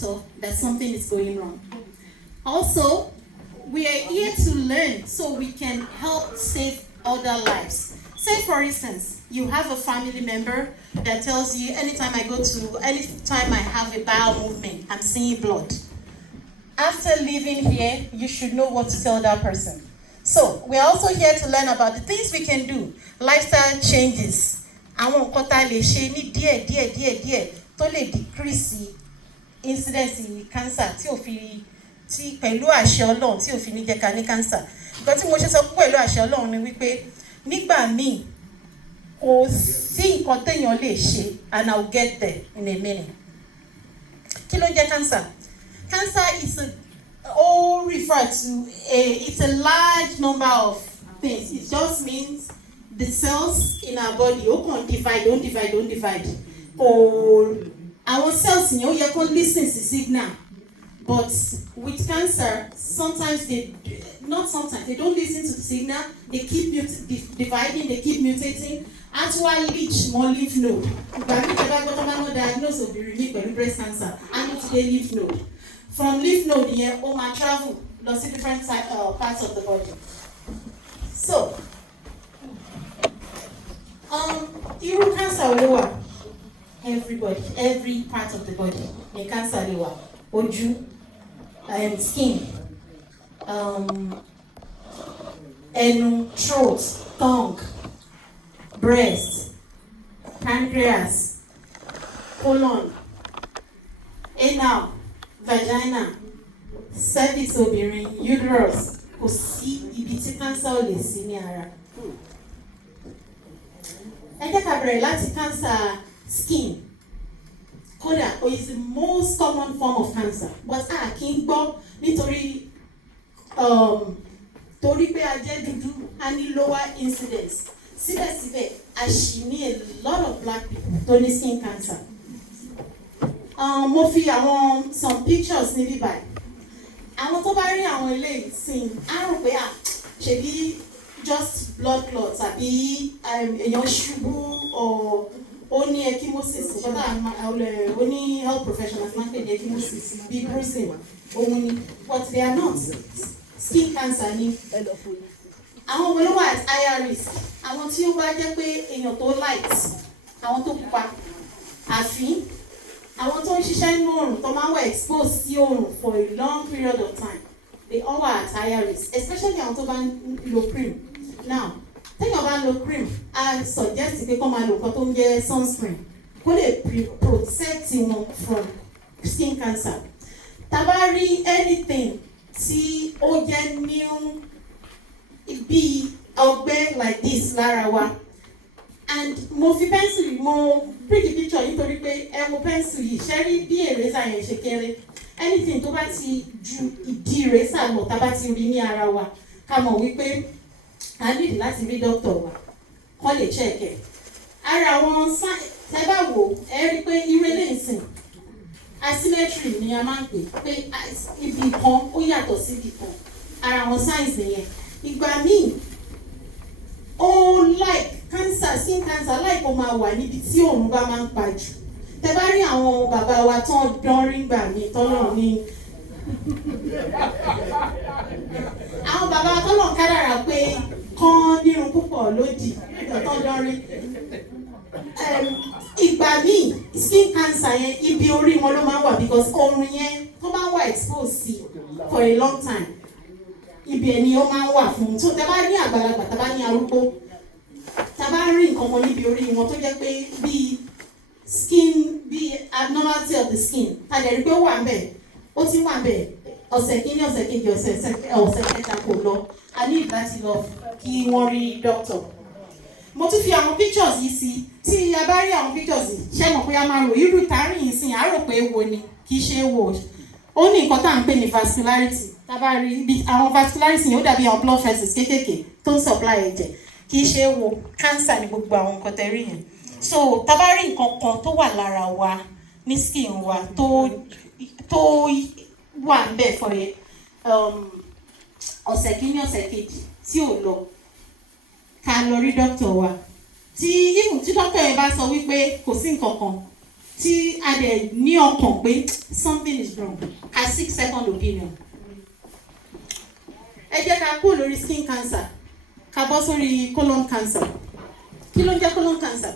doctor that something is going wrong. Also, we are here to learn so we can help save other lives. Say for instance, you have a family member that tells you anytime I have a bowel movement, I'm seeing blood. After leaving here, you should know what to tell that person. So, we're also here to learn about the things we can do, lifestyle changes. Àwọn nǹkan tá lè ṣe ní díẹ̀ tó lè decrease incidence cancer tí pẹ̀lú àṣẹ Ọlọ́run tí ò fi ní jẹ́ ká ní cancer. Nǹkan tí mo ṣe sọ pẹ̀lú àṣẹ Ọlọ́run ni wípé nígbà míì kò sí nǹkan téèyàn lè ṣe, and I'll get there in a minute. Kí ló jẹ́ cancer? Cancer is it's a large number of things. It just means the cells in our body don't divide. Our cells in your can listen to signal. But with cancer, they don't listen to the signal. They keep dividing, they keep mutating. Actually reach more lymph node. Diagnosis of the breast cancer. And it's the lymph node. From lymph node here, travel to different parts of the body. So, even cancer lower. Everybody, every part of the body, the cancer lower. Oju, skin, throat, tongue, breast, pancreas, colon, anal, vagina, cervix obìnrin, uterus, kò sí ibi tí cancer ò lè sí ní ara. Ẹ jẹ́ ká bẹ̀rẹ̀ láti cancer skin. Kódà is the most common form of cancer, but kì í gbọ́ nítorí torí pé a jẹ́ dúdú a ní lower incidence. Síbẹ̀síbẹ̀ a ṣì ní a lot of black people tó ní skin cancer. Mo fi some pictures níbí báyìí. Àwọn tó bá rí àwọn eléyìí sìn á rò pé ṣebí just blood clots àbí èèyàn ṣubú ó ní ecchymosis, ó ní health professionals máa ń pè ní ecchymosis bí bruising òun ni, but they are not. Skin cancer ni. Àwọn wo ló wà at higher risk? Àwọn tí ó bá jẹ́ pé èèyàn tó light, àwọn tó pupa, àfín, àwọn tó ń ṣiṣẹ́ nínú oòrùn tó máa ń wà exposed sí oòrùn for a long period of time, they all are at higher risk, especially àwọn tó bá ń lo cream. Now, téèyàn bá ń lo cream, I suggest pé kó máa lo nǹkan tó ń jẹ́ sunscreen kó lè protect wọn from skin cancer. Tá bá rí anything tí ó jẹ́ new bí ọgbẹ́ like this lára wa, and mo fi pencil mo pretty picture nítorí pé ẹ wo pencil yìí ṣe rí bí eraser yẹn ṣe kéré. Anything tó bá ti ju ìdí eraser lọ tá bá ti rí ní ara wa ká mọ̀ wípé a need láti rí doctor wa kó lè check ẹ̀. Ara àwọn tẹ́ bá wò ẹ rí pé irú eléyìí sìn asymmetry ni a máa ń pè ibi kan ó yàtọ̀ sí ibi kan. Ara àwọn signs nìyẹn. Ìgbà míì ó like cancer, skin cancer like ó máa wà níbi tí òun bá máa ń pa jù. Tẹ́ bá rí àwọn bàbá wa tán dán rí gbà mí tọ́lọ̀ ní àwọn bàbá wa tọ́lọ̀ kádàrá pé kán nírun púpọ̀ lódì tán dán rí. Ìgbà míì skin cancer yẹn ibi orí wọn ló máa ń wà because oorun yẹn tó máa ń wà exposed sí for a long time. Ibi ẹni ó máa ń wà fún. So tẹ́ bá ní àgbàlagbà, tẹ́ bá ní arúgbó, tẹ́ bá rí nǹkan kan níbi orí wọn tó jẹ́ pé bí skin bí abnormality of the skin tàdé rí pé ó wà ń bẹ̀, ó ti wà ń bẹ̀ ọ̀sẹ̀ kìíní, ọ̀sẹ̀ kejì, ọ̀sẹ̀ kẹta kò lọ, a ní láti lọ kí wọ́n rí doctor. Mo tún fi àwọn pictures yìí sí, tí a bá rí àwọn pictures yìí ṣé mọ̀ pé a máa rò irú ìtàrí yìí sìn á rò pé ewo ni, kì í ṣe ewo. Ó ní nǹkan tá à ń pè ní vascularity. Tá bá rí bí àwọn vascularity yẹn ó dàbí àwọn blood vessels kéékèèké tó ń supply ẹ̀jẹ̀, kì í ṣe ewo. Cancer ni gbogbo àwọn nǹkan tẹ́ rí yẹn. So tá bá rí nǹkan kan tó wà lára wa ní skin wa tó wà ń bẹ̀ for ọ̀sẹ̀ kìíní, ọ̀sẹ̀ kejì tí ò lọ, ká lọ rí doctor wa. Tí doctor yẹn bá sọ wípé kò sí nǹkan kan, tí a dẹ̀ ní ọkàn pé something is wrong, a seek second opinion. Ẹ jẹ́ ká kúrò lórí skin cancer, ká bọ́ sórí colon cancer. Kí ló ń jẹ́ colon cancer?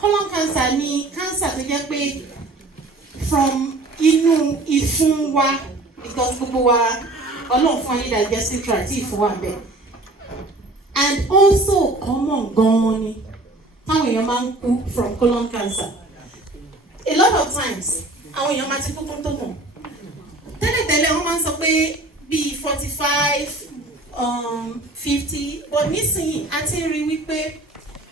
Colon cancer ni cancer tó jẹ́ pé from inú ìfun wa, because gbogbo wa Ọlọ́run fún wa ní digestive tract tí ìfun wa ń bẹ. And also common gan-an ni táwọn èèyàn máa ń kú from colon cancer. A lot of times àwọn èèyàn máa ti kú tó mọ̀. Tẹ́lẹ̀tẹ́lẹ̀ wọ́n máa ń sọ pé bíi 45, 50, but nísìnyí a ti rí wípé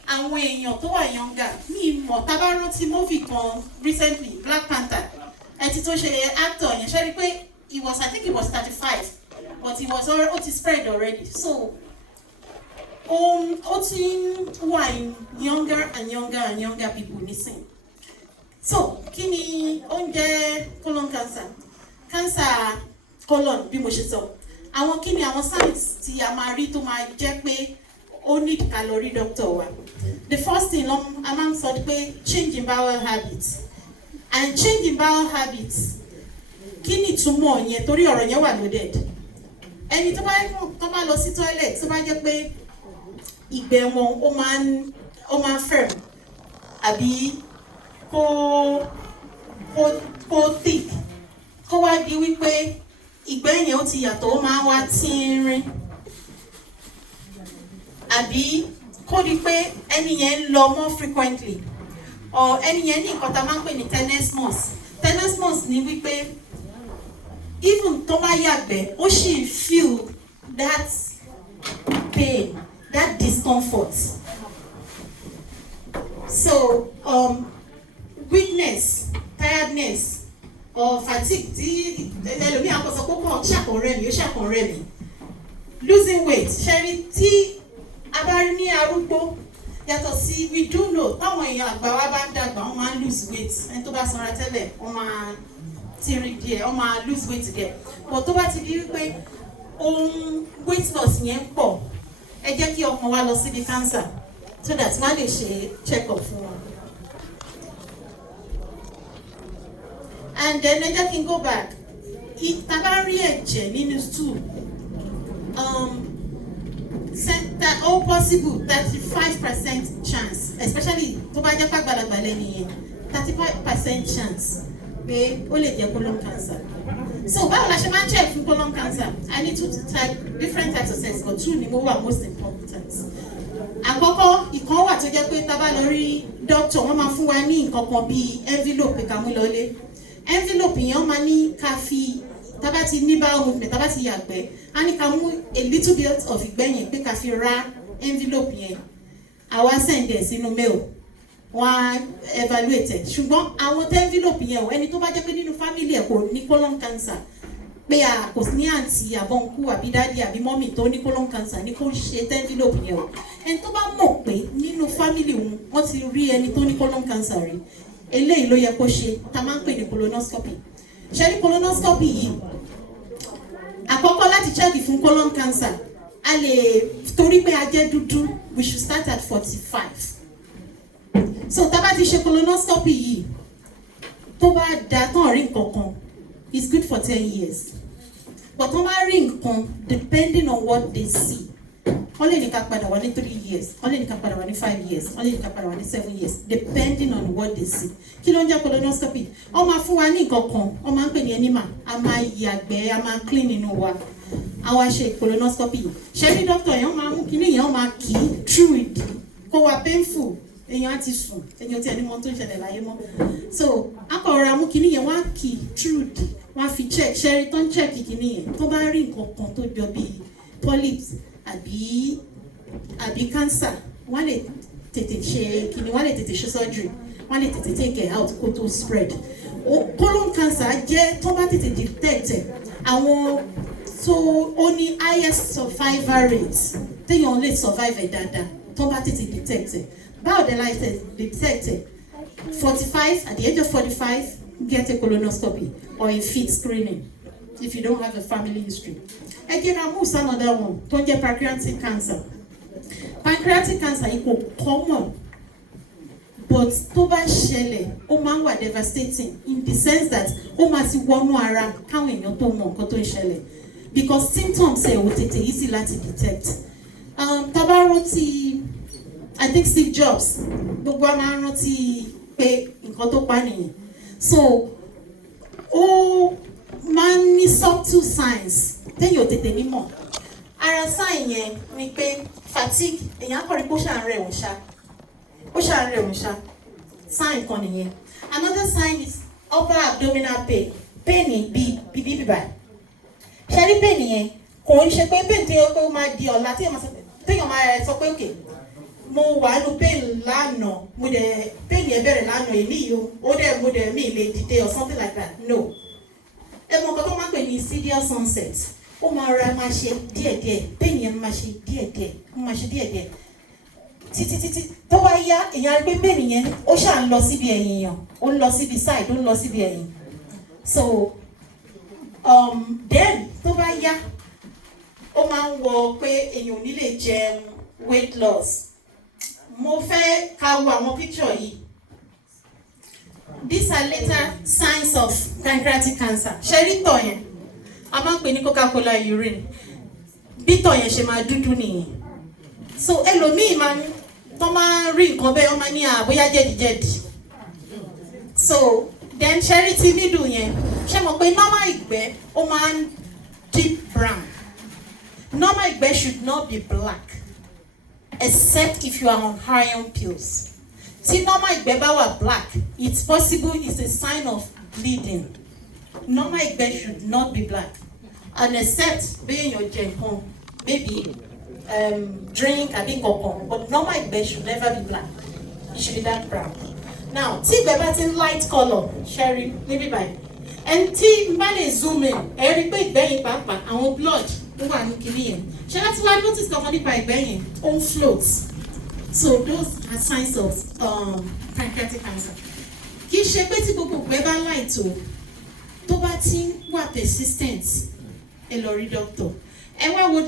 àwọn èèyàn tó wà younger ní ìmọ̀ tá bá rántí movie kan recently, Black Panther, ẹtí tó ṣe actor yẹn ṣe rí pé I think it was 35, but ó ti spread already. So ó ti wà younger and younger people nísìnyí. So kí ni ó ń jẹ́ colon cancer? Cancer colon bí mo ṣe sọ. Àwọn kí ni àwọn signs tí a máa rí tó máa jẹ́ pé ó need calorie doctor wa. The first thing a máa ń sọ pé change in bowel habits. And change in bowel habits, kí ni ìtumọ̀ yẹn torí ọ̀rọ̀ yẹn wà loaded. Ẹni tó bá lọ sí toilet tó bá jẹ́ pé ìgbẹ́ wọn ó máa ń firm àbí kó thick, kó wá di wípé ìgbẹ́ yẹn ó ti yàtọ̀, ó máa wá tínrín, àbí kó di pé ẹni yẹn ń lọ more frequently, or ẹni yẹn ní nǹkan tá a máa ń pè ní tenesmus. Tenesmus ni wípé even tó bá yàgbẹ́ ó sì feel that pain, that discomfort. So weakness, tiredness, or fatigue tí ẹlòmíì àwọn sọ pé kàn ṣàkànrẹ́ mi. Losing weight, ṣẹ́rí tí a bá ní arúgbó yàtọ̀ sí we do know táwọn èèyàn àgbà wa bá ń dàgbà wọ́n máa ń lose weight. Ẹni tó bá sanra tẹ́lẹ̀ wọ́n máa tínrín díẹ̀, wọ́n máa lose weight díẹ̀. But tó bá ti di wípé ohun weight loss yẹn pọ̀, ẹ jẹ́ kí ọkàn wa lọ síbi cancer so that wọ́n lè ṣe check up fún wọn. And then ẹ jẹ́ kí n go back. Tá bá rí ẹ̀jẹ̀ nínú stool, ó possible 35% chance, especially tó bá jẹ́ pàgbàlagbà lẹ́nu yẹn, 35% chance pé ó lè jẹ́ colon cancer. So báwo la ṣe máa ń check fún colon cancer? I need different types of tests, but two ni mo wà most important. Àkọ́kọ́ ìkan wà tó jẹ́ pé tá bá lọ rí doctor, wọ́n máa fún wa ní nǹkan kan bíi envelope ká mú lọlé. Envelope yẹn wọ́n máa ní ká fi, tá bá ti ní bowel movement, tá bá ti yàgbẹ́, á ní ká mú a little bit of ìgbẹ́ yẹn pé ká fi ra envelope yẹn. Àwa send ẹ̀ sínú mail, wọ́n á evaluate ẹ̀. Ṣùgbọ́n àwọn envelope yẹn, ẹni tó bá jẹ́ pé nínú family ẹ̀ kò ní colon cancer, pé kò ní àǹtí àbọ̀nkú àbí dáàdì àbí mọ́mì tó ní colon cancer ní kó ṣe envelope yẹn o. Ẹni tó bá mọ̀ pé nínú family wọ́n ti rí ẹni tó ní colon cancer rí, eléyìí ló yẹ kó ṣe, tá máa ń pè ní colonoscopy. Ṣé ní colonoscopy yìí, àkọ́kọ́ láti check fún colon cancer, a lè torí pé a jẹ́ dúdú, we should start at 45. So tá bá ti ṣe colonoscopy yìí, tó bá dá tán rí nǹkan kan, it's good for 10 years. But tó bá rí nǹkan, depending on what they see, wọ́n lè ní ká padà wá ní 3 years, wọ́n lè ní ká padà wá ní 5 years, wọ́n lè ní ká padà wá ní 7 years, depending on what they see. Kí ló ń jẹ́ colonoscopy? Wọ́n máa fún wa ní nǹkan kan, wọ́n máa ń pè ní enema, a máa yàgbẹ́, a máa clean inú wa, a wá ṣe colonoscopy. Ṣé ní doctor yẹn wọ́n máa mú kíní yẹn, wọ́n máa kì í through it, kó wá painful, èèyàn á ti sùn, èèyàn tí ẹni mọ tó ń ṣẹlẹ̀ láyé mọ́. So akọ̀rọ̀ mú kíní yẹn, wọ́n á kì í through it, wọ́n á fi check, ṣẹ́rí tó ń check kíní yẹn, tó bá rí nǹkan kan tó jọ bíi polyps àbí cancer, wọ́n lè tètè ṣe kíni, wọ́n lè tètè ṣe surgery, wọ́n lè tètè take it out kó tó spread. Colon cancer jẹ́ tó bá tètè detect àwọn tó ó ní highest survival rate, téèyàn lè survive ẹ̀ dáadáa tó bá tètè detect ẹ̀. Báwo dẹ̀ láì detect ẹ̀? 45, at the age of 45, get a colonoscopy or a fit screening if you don't have a family history. Again, I'll move to another one, tó jẹ́ pancreatic cancer. Pancreatic cancer is common, but tó bá ṣẹlẹ̀ ó máa ń wà devastating in the sense that ó máa ti wọnú ara káwọn èèyàn tó mọ nǹkan tó ń ṣẹlẹ̀ because symptoms ẹ̀ ò tètè easy láti detect. Tá bá rántí I think Steve Jobs gbogbo a máa ń rántí pé nǹkan tó pa nìyẹn so ó máa ń ní subtle signs téèyàn ò tètè ní mọ̀ ara sign yẹn ni pé fatigue èèyàn kọrin pé ó ṣàn rẹ̀ òun ṣá sign kan nìyẹn. Another sign is upper abdominal pain bíbí báyìí ṣe rí pain yẹn kò ń ṣe pé pain tí ó máa di ọ̀la téèyàn máa sọ pé okay mo wà nínú pain lánàá mo dẹ̀ pain yẹn bẹ̀rẹ̀ lánàá èmi yìí ó dẹ̀ mo dẹ̀ mi lè dìde or something like that no ẹ mọ nǹkan tó máa ń pè ní insidious onset ó máa ra máa ṣe díẹ̀díẹ̀ pain yẹn máa ṣe díẹ̀díẹ̀ títí tó bá yá èèyàn rí pé pain yẹn ó ṣáà ń lọ síbi ẹ̀yìn yàn ó ń lọ síbi side ó ń lọ síbi ẹ̀yìn so then tó bá yá ó máa ń wọ pé èèyàn ò ní lè jẹun weight loss mo fẹ́ ká wo àwọn picture yìí these are later signs of pancreatic cancer ṣe rí tọ̀ yẹn a máa ń pè ní Coca-Cola urine bí tọ̀ yẹn ṣe máa dúdú nìyẹn so ẹlòmíì máa ń tó máa rí nǹkan bẹ́ẹ̀ wọ́n máa ní àbóyá jẹ̀díjẹ̀dí so then ṣe rí ti middle yẹn ṣe mọ̀ pé normal ìgbẹ́ ó máa ń deep brown normal ìgbẹ́ should not be black except if you are on iron pills tí normal ìgbẹ́ bá wà black it's possible it's a sign of bleeding normal ìgbẹ́ should not be black and except bí èèyàn jẹ nǹkan maybe drink àbí nǹkan but normal ìgbẹ́ should never be black it should be dark brown now tí ìgbẹ́ bá ti light colour sherry níbí báyìí and tí n bá lè zoom in ẹ rí pé ìgbẹ́ yìí pàápàá àwọn blood ó wà ní kìíní yẹn ṣé láti wá notice kankan nípa ìgbẹ́ yẹn ó ń float so those are signs of pancreatic cancer kì í ṣe pé tí gbogbo ìgbẹ́ bá light o tó bá ti wà persistent ẹ lọ rí doctor ẹ wá wo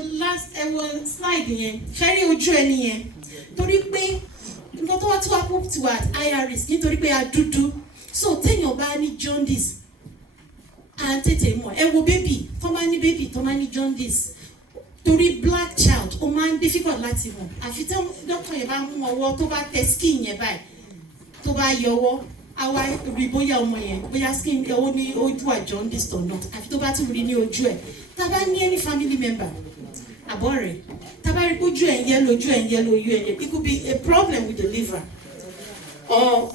slide yẹn ṣe rí ojú ẹni yẹn torí pé nǹkan tó wá tó wá put to at higher risk nítorí pé a dúdú so téèyàn bá ní jaundice à ń tètè mọ̀ ẹ wo baby tó máa ní baby tó máa ní jaundice torí black child ó máa ń difficult láti mọ̀ àfi tí doctor yẹn bá mú ọwọ́ tó bá tẹ skin yẹn báyìí tó bá yọwọ́ àwa rí bóyá ọmọ yẹn bóyá skin ẹwọ́ ní ojú à jaundice or not àfi tó bá tún rí ní ojú ẹ̀ tá a bá ní any family member àbọ̀ rẹ̀ tá a bá rí ojú ẹ̀ ń yẹ́lò ojú ẹ̀ ń yẹ́lò ojú ẹ̀ ń yẹ́lò it could be a problem with the liver or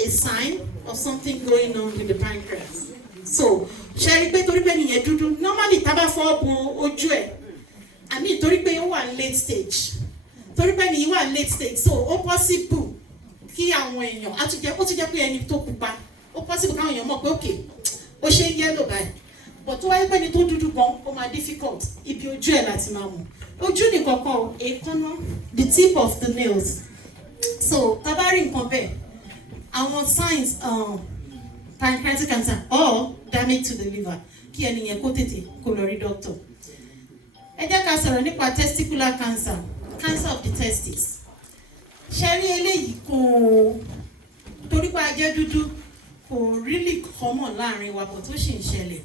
a sign of something going on with the pancreas so ṣe rí pé torí pé nìyẹn dúdú normally tá a bá fọ́ bo ojú ẹ̀ àmì torí pé ó wà late stage torí pé nìyí wà late stage so ó possible kí àwọn èèyàn ó ti jẹ́ pé ẹni tó pupa ó possible káwọn èèyàn mọ̀ pé okay ó ṣe ń yẹ́lò báyìí but tó wáyé pé ní tó dúdú gan ó máa difficult ibi ojú ẹ̀ láti máa mọ̀ ojú nìkan kan èékánná the tip of the nails so tá bá rí nǹkan bẹ́ẹ̀ àwọn signs pancreatic cancer or damage to the liver kí ẹni yẹn kó tètè kó lọ rí doctor. Ẹ jẹ́ ká sọ̀rọ̀ nípa testicular cancer of the testes ṣe rí eléyìí kò torí pé a jẹ́ dúdú kò really common láàrin wa bọ̀ tó ṣì ń ṣẹlẹ̀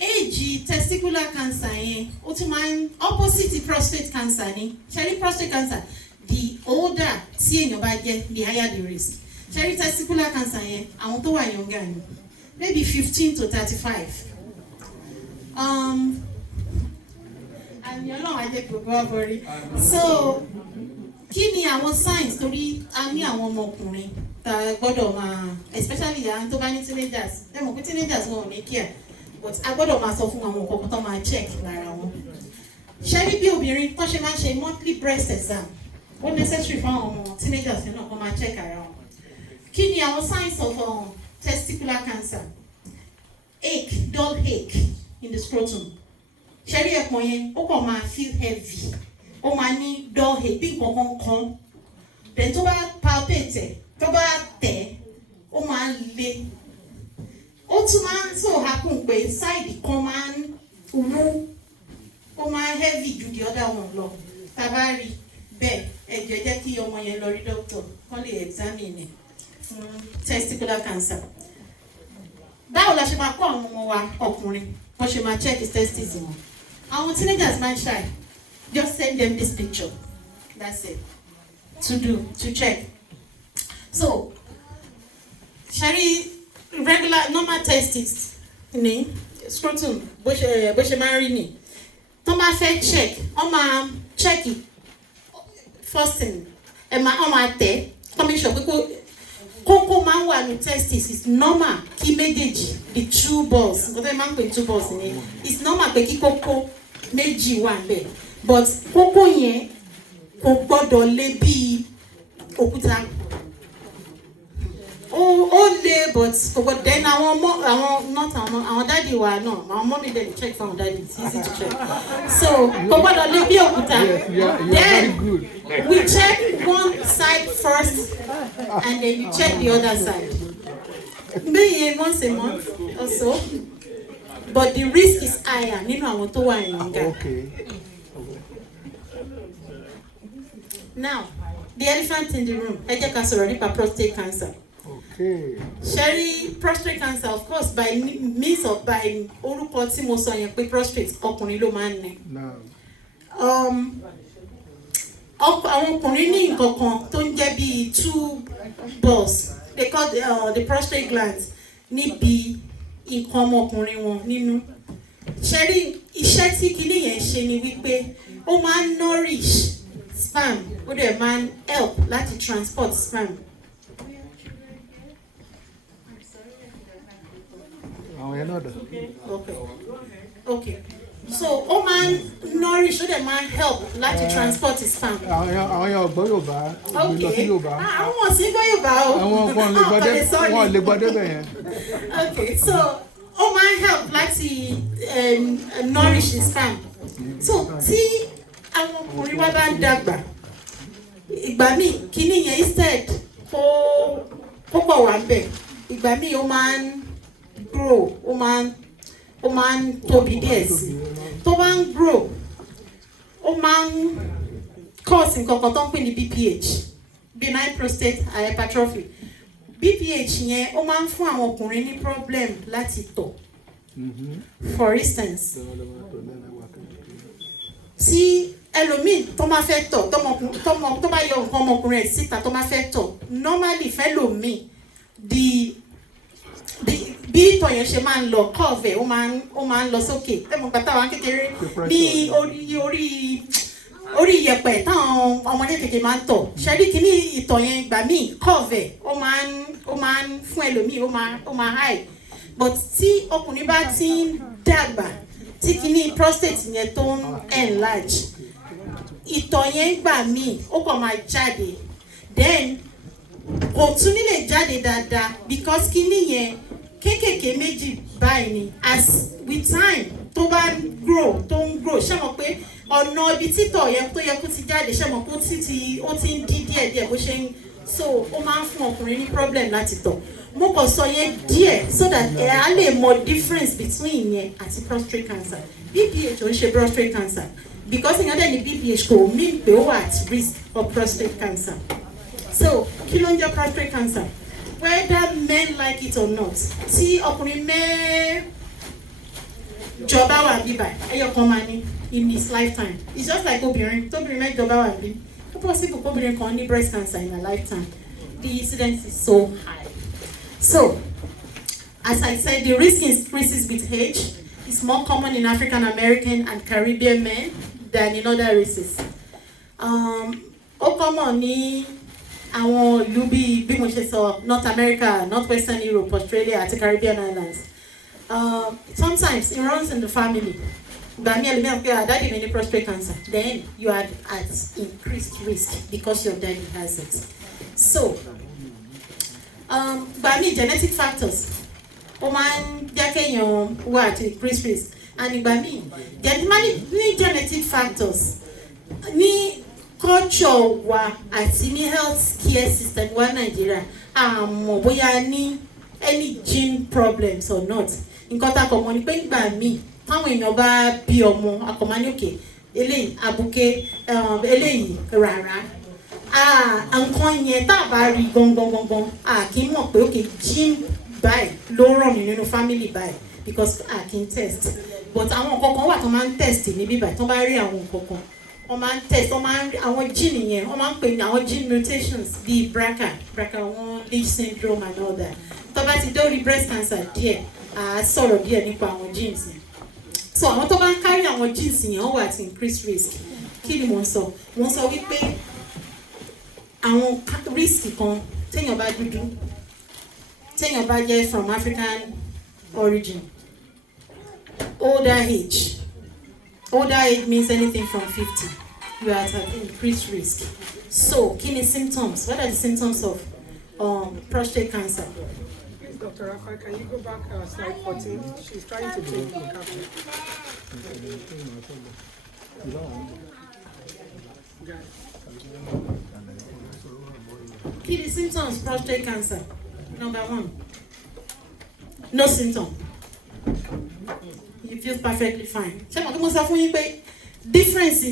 age testicular cancer yẹn ó tún máa ń opposite prostate cancer ni ṣe rí prostate cancer the older tí èèyàn bá jẹ́ the higher the risk ṣe rí testicular cancer yẹn àwọn tó wà younger ni maybe 15 to 35 àmì ọlọ́run ajẹ́ gbogbo ọ̀bọ̀rí so kí ni àwọn signs torí a ní àwọn ọmọkùnrin tá a gbọ́dọ̀ máa especially àwọn tó bá ní teenagers ẹ mọ̀ pé teenagers wọn ò ní care but a gbọ́dọ̀ máa sọ fún àwọn nǹkan tó máa check lára wọn ṣé rí bí obìnrin tó ṣe máa ń ṣe monthly breast exam ó necessary fún àwọn ọmọ teenagers náà kó máa check ara wọn kí ni àwọn signs of testicular cancer ache dull ache in the scrotum ṣẹ́rí ẹ̀pọ̀n yẹn ó kàn máa feel heavy ó máa ní dull ache bí nǹkan kan then tó bá palpate tó bá tẹ̀ ó máa le ó tún máa ń so happen pé side kan máa ń wú ó máa heavy ju the other one lọ tá a bá rí bẹ́ẹ̀ ẹ jẹ́ kí ọmọ yẹn lọ rí doctor kán lè examine fún testicular cancer. Báwo la ṣe máa kọ́ àwọn ọmọ wa ọkùnrin wọ́n ṣe máa check his testes wọn? Àwọn teenagers máa ń ṣàì. Just send them this picture. That's it. To check. So, ṣẹ́rí regular normal testes ní scrotum bó ṣe máa ń rí ni. Tó máa fẹ́ check, wọ́n máa check it. First thing, wọ́n máa tẹ̀, kọ́ make sure pé kókó máa ń wà ní testis is normal kí méjèèjì the two balls nǹkan tó yẹ máa ń pè two balls ni it's normal pé kí kókó méjì wà ńbẹ̀ but kókó yẹn kò gbọ́dọ̀ lé bí òkúta ó lé but kò gbọ́dọ̀ then àwọn dáàdì wa náà àwọn mọ́mí dem check for àwọn dáàdì it's easy to check so kò gbọ́dọ̀ lé bí òkúta then we check one side first and then you check the other side maybe once a month or so but the risk is higher nínú àwọn tó wà younger. Okay. Now the elephant in the room ẹ jẹ́ ká sọ̀rọ̀ nípa prostate cancer. Okay. Ṣẹ́rí prostate cancer of course by means of by orúkọ tí mo sọ yẹn pé prostate ọkùnrin ló máa ń ní. Àwọn ọkùnrin ní nǹkan kan tó ń jẹ́ bíi two balls they call the prostate glands níbi nǹkan ọmọkùnrin wọn nínú. Ṣẹ́rí iṣẹ́ tí kinní yẹn ṣe ni wípé ó máa ń nourish sperm ó dẹ̀ máa ń help láti transport sperm. Okay. So, ó máa ń nourish, ó dẹ̀ máa ń help láti transport his sperm. Àwọn yẹn ọ̀gbọ́n Yorùbá, ìlú lọ sí Yorùbá. Àwọn ò sí gbọ́ Yorùbá o. Àwọn lè gbọ́ débẹ̀ yẹn. Okay, so ó máa ń help láti nourish his sperm. So, tí àwọn ọkùnrin wa bá ń dàgbà, ìgbà míì kíní yẹn instead kó pọ̀ wá ń bẹ̀, ìgbà míì ó máa ń grow ó máa ń tóbi díẹ̀ sí tó bá ń grow ó máa ń cause nǹkan kan tó ń pè ní BPH benign prostate hypertrophy BPH yẹn ó máa ń fún àwọn ọkùnrin ní problem láti tọ̀ for instance tí ẹlòmíì tó máa fẹ́ tọ̀ tó bá yọ nǹkan ọmọkùnrin ẹ̀ síta tó máa fẹ́ tọ̀ normally fẹ́lòmíì bí ìtọ̀ yẹn ṣe máa ń lọ curve ó máa ń lọ sókè tẹ́mọ̀ gbà táwọn kékeré ní orí iyẹ̀pẹ̀ táwọn ọmọdé kékeré máa ń tọ̀ ṣẹ́rí kí ní ìtọ̀ yẹn gbà míì curve ó máa ń fún ẹlòmíì ó máa high but tí ọkùnrin bá ti ń dàgbà tí kí ní prostate yẹn tó ń enlarge ìtọ̀ yẹn gbà míì ó kàn máa jáde then kò tún nílè jáde dáadáa because kí ní yẹn kékèké méjì báyìí ni as with time tó bá grow ṣé mo pé ọ̀nà ibi títọ̀ yẹn tó yẹ kó ti jáde ṣé mo pé ó ti ń dí díẹ̀ bó ṣe ń so ó máa ń fún ọkùnrin ní problem láti tọ̀ mo kàn sọ yẹn díẹ̀ so that ẹ á lè mọ difference between yẹn àti prostate cancer BPH ò ń ṣe prostate cancer because ìyẹn dẹ̀ ní BPH kò mean pé ó wà at risk of prostate cancer so kí ló ń jẹ́ prostate cancer? Whether men like it or not, tí ọkùnrin mẹ́jọba wà bíbà ẹyọ kan máa ní in his lifetime. It's just like obìnrin tóbìnrin mẹ́jọba wà bí. Ó possible kóbìnrin kan ní breast cancer in her lifetime. The incidence is so high. So, as I said, the risk increases with age. It's more common in African American and Caribbean men than in other races. Ó common ní àwọn ìlú bí mo ṣe sọ North America, Northwestern Europe, Australia àti Caribbean islands. Sometimes it runs in the family. Gbàmí ẹlòmíràn pé daddy mi ní prostate cancer. Then you are at increased risk because your daddy has it. So, gbàmí genetic factors ó máa ń jẹ́ kéèyàn wà at increased risk. And gbàmí ní genetic factors ní culture wa àti ní health care system wa Nigeria àmọ́ bóyá ní any gene problems or not nǹkan tá a kọ̀ mọ̀ ni pé nígbà míì táwọn èèyàn bá bí ọmọ akọ̀mọ́ ní òkè eléyìí abuké eléyìí rárá nǹkan yẹn tá a bá rí gangan kì í mọ̀ pé okay gene báyìí ló ràn mí nínú family báyìí because kì í test but àwọn nǹkan kan wà tó máa ń test níbí báyìí tó bá rí àwọn nǹkan kan wọ́n máa ń test wọ́n máa ń rí àwọn gene yẹn wọ́n máa ń pè ní àwọn gene mutations bíi BRCA1 Leach syndrome and all that tó bá ti dórí breast cancer díẹ̀ sọ̀rọ̀ díẹ̀ nípa àwọn genes yẹn so àwọn tó bá ń carry àwọn genes yẹn wọ́n wà at increased risk kí ni mo ń sọ wípé àwọn risk kan téèyàn bá dúdú téèyàn bá jẹ́ from African origin older age means anything from 50 you are at increased risk so kí ni symptoms what are the symptoms of prostate cancer. Please, Dr. Rafa, can you go back slide 14? She's trying to take the caption. Key the symptoms prostate cancer. Number 1. No symptom. You feel perfectly fine. Ṣé mo kí mo sọ fún yín pé difference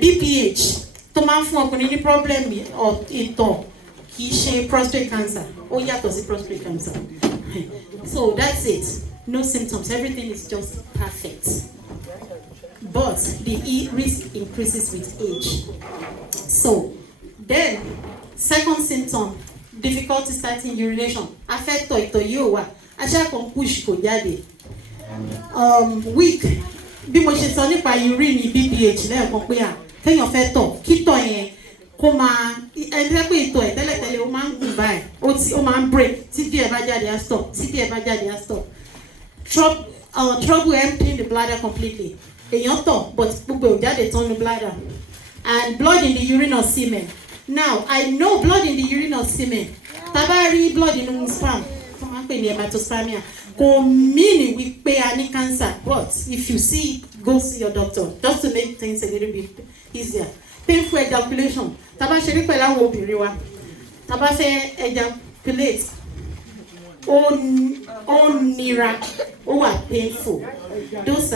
BPH tó máa ń fún ọkùnrin ní problem ìtọ̀ kì í ṣe prostate cancer. Ó yàtọ̀ sí prostate cancer. So that's it. No symptoms. Everything is just perfect. But the risk increases with age. So then, second symptom, difficulty starting urination. Afẹ́tọ̀ ìtọ̀ yóò wà. Aṣá kan push kò jáde. Weak. Bí mo ṣe sọ nípa urine BPH lẹ́ẹ̀kan pé kéèyàn fẹ́ tọ̀ kí tọ̀ yẹn kó máa ẹgbẹ́ pé ìtọ̀ ẹ̀ tẹ́lẹ̀tẹ́lẹ̀ ó máa ń gùn báyìí ó máa ń break tí díẹ̀ bá jáde á stop tí díẹ̀ bá jáde á stop. Trouble emptying the bladder completely. Èèyàn tọ̀ but gbogbo ò jáde tán ní bladder. And blood in the urine or semen. Now I know blood in the urine or semen. Tá bá rí blood inú sperm tó máa ń pè ní hematospamia kò mean wípé a ní cancer but if you see it go see your doctor just to make things a little bit easier. Painful ejaculation. Tá bá ṣe rí pẹ̀lú àwọn obìnrin wa tá bá fẹ́ ejaculate ó nira ó wà painful. Those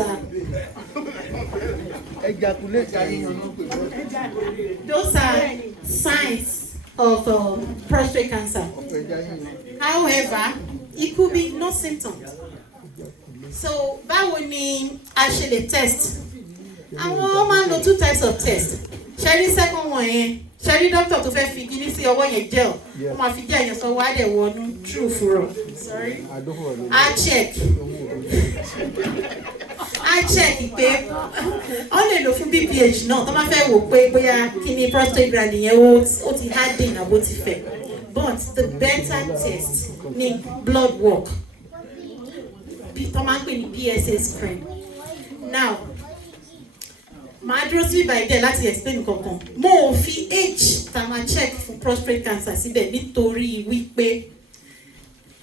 are signs of prostate cancer. However, it could be no symptoms. So báwo ni a ṣe lè test? Àwọn máa ń lo 2 types of test. Ṣẹ́rí second one yẹn, ṣẹ́rí doctor tó fẹ́ fi kíní sí ọwọ́ yẹn gel, ó máa fi gel yẹn sọ wá dẹ̀ wọnú true furor. Sorry. I check pé wọ́n lè lò fún BPH náà tó máa fẹ́ wò pé bóyá kíní prostate gland yẹn ó ti harden àbó ti fẹ̀. But the better test ni blood work. Tó máa ń pè ní PSA screen. Now, màá dúró sí ibà ìdẹ́ láti explain kankan. Mo ò fi age tá máa check fún prostate cancer síbẹ̀ nítorí wípé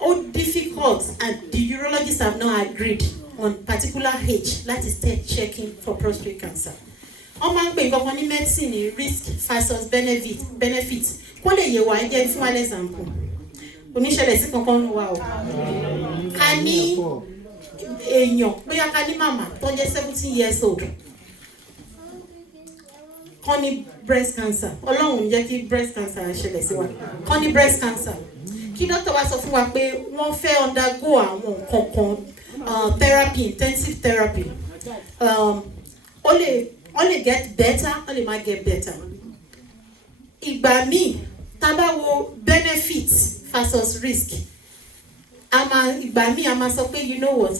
ó difficult and the urologists have not agreed on particular age láti start checking for prostate cancer. Wọ́n máa ń pè kankan ní medicine ní risk versus benefit. Kó lè yẹ wá jẹ́ fún one example. Oníṣẹ̀lẹ̀ sí kankan ń wá o. Ká ní èèyàn bóyá ká ní màmá tó jẹ́ 17 years old. Kọ́ ní breast cancer. Ọlọ́run jẹ́ kí breast cancer ṣẹlẹ̀ sí wa. Kọ́ ní breast cancer. Kí dókítà wá sọ fún wa pé wọ́n fẹ́ undergo àwọn nǹkan kan therapy, intensive therapy. Ó lè get better, ó lè má get better. Ìgbà míì tá bá wo benefits versus risk. Ìgbà míì a máa sọ pé you know what?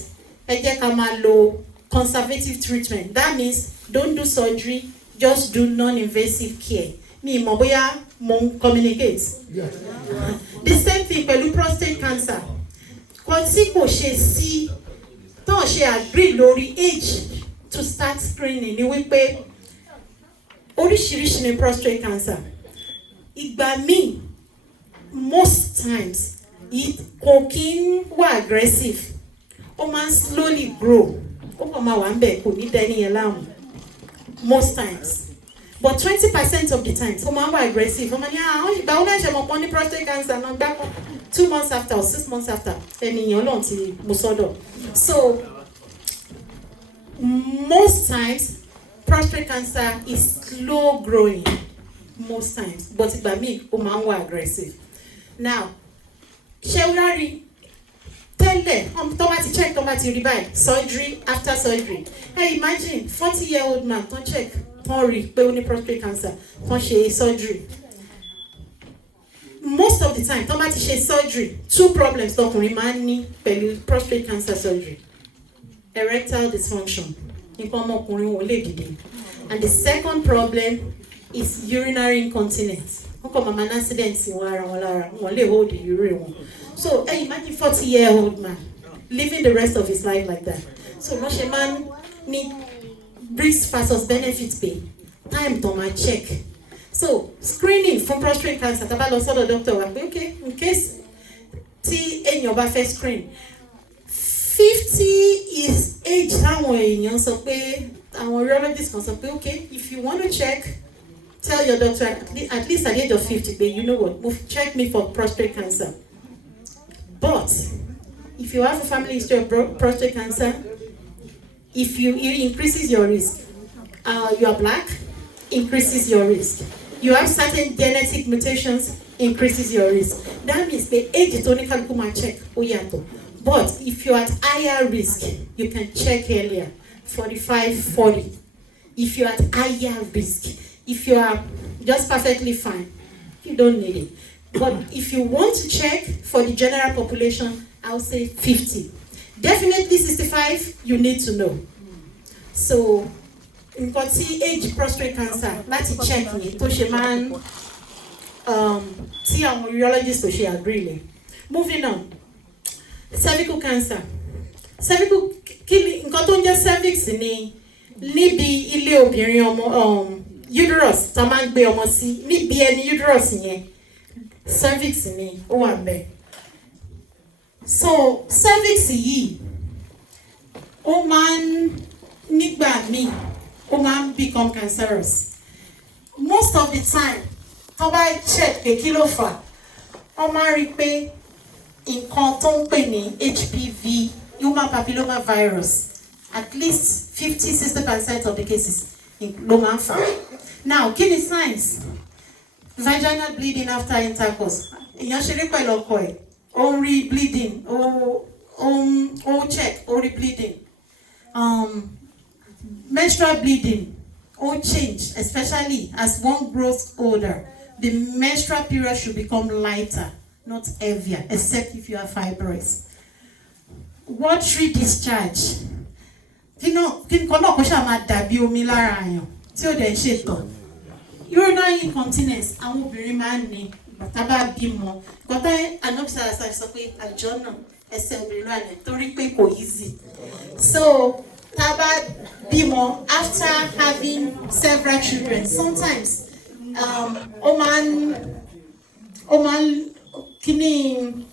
Ẹ jẹ́ ká máa lo conservative treatment. That means don't do surgery, just do non-invasive care. Mi mọ̀ bóyá mo ń communicate. Yes. The same thing pẹ̀lú prostate cancer. Kò tí kò ṣe sí tó ṣe agree lórí age to start screening ni wípé oríṣiríṣi ni prostate cancer. Ìgbà míì most times kò kí ń wà aggressive. Ó máa ń slowly grow. Ó kàn máa wà ń bẹ̀ kò ní dẹ́ni yẹn láàmú. Most times. But 20% of the times, ó máa ń wà aggressive. Ó máa ní ìgbà ó lẹ́sẹ̀ mọ̀ pọ́n ní prostate cancer náà gbá kan 2 months after or 6 months after ẹnìyàn Ọlọ́run ti mú sọ́dọ̀. So most times prostate cancer is slow growing. most times, but ìgbà míì ó máa ń wà aggressive. Now, ṣé wá rí tẹ́lẹ̀ tó bá ti check tó bá ti rí báyìí surgery after surgery. Hey, imagine 40-year-old man tó check tó rí pé ó ní prostate cancer tó ṣe surgery. Most of the time tó bá ti ṣe surgery, 2 problems tọkùnrin máa ń ní pẹ̀lú prostate cancer surgery. Erectile dysfunction, nǹkan ọmọkùnrin wọn lè dìde. And the second problem is urinary incontinence. Wọ́n kọ́ mama accident wọn ara wọn lára, wọn lè hold the urine wọn. So imagine 40-year-old man living the rest of his life like that. So wọ́n ṣe máa ń ní risk versus benefit pay, time tó máa check. So screening for prostate cancer, tá bá lọ sọ́dọ̀ doctor wa pé okay, in case tí èèyàn bá fẹ́ screen, 50 is age táwọn èèyàn sọ pé àwọn urologists kan sọ pé okay, if you want to check, tell your doctor at least at the age of 50 pé you know what, check me for prostate cancer. But if you have a family history of prostate cancer, if it increases your risk. You are black, increases your risk. You have certain genetic mutations, increases your risk. That means the age don't come and check. But if you are at higher risk, you can check earlier, 45, 40. If you are at higher risk, if you are just perfectly fine, you don't need it. But if you want to check for the general population, I would say 50. Definitely 65, you need to know. So, nǹkan tí age prostate cancer láti check ni tó ṣe máa ń tí àwọn urologists tó ṣe agree lẹ̀. Moving on, cervical cancer. Cervical nǹkan tó ń jẹ́ cervix ni níbi ilé obìnrin ọmọ uterus tá máa ń gbé ọmọ sí, níbi ẹni uterus yẹn cervix ni ó wà ńbẹ̀. So cervix yìí ó máa ń nígbà míì ó máa ń become cancerous. Most of the time tó bá check pé kí ló fà, wọ́n máa rí pé nǹkan tó ń pè ní HPV, human papilloma virus, at least 50-60% of the cases ló máa ń fà. Now kí ni signs? Vaginal bleeding after intercourse. Èèyàn ṣeré pẹ̀lú ọkọ ẹ̀, ó ń rí bleeding, ó check, ó rí bleeding. Menstrual bleeding, all change, especially as one grows older. The menstrual period should become lighter, not heavier, except if you have fibroids. Watery discharge. Kí nǹkan náà kó ṣáà máa dàbí omi lára àyàn tí ó dẹ̀ ń ṣètò. Urinary incontinence, àwọn obìnrin máa ń ní bàtà bá bímọ. Gbọ́dọ̀ anọ́bísà àṣà sọ pé àjọ náà ẹsẹ̀ obìnrin náà ní torí pé kò easy. So tá bá bímọ after having several children, sometimes ó máa ń kíní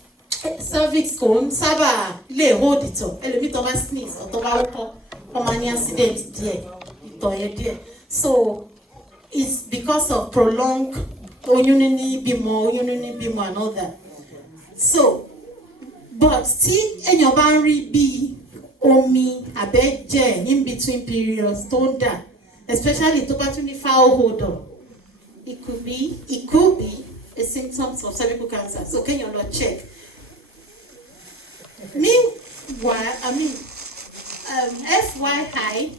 cervix kò ń sábà lè hold ìtọ̀. Ẹlòmíì tó bá sneeze or tó bá wúkọ́, ó máa ní accident díẹ̀, ìtọ̀ yẹn díẹ̀. So it's because of prolonged oyún níní bímọ and all that. So but tí èèyàn bá ń rí bíi omi àbẹ́jẹ̀ in between periods tó ń dà, especially tó bá tún ní foul odor, it could be a symptom of cervical cancer. So kéèyàn lọ check. Meanwhile, FYI,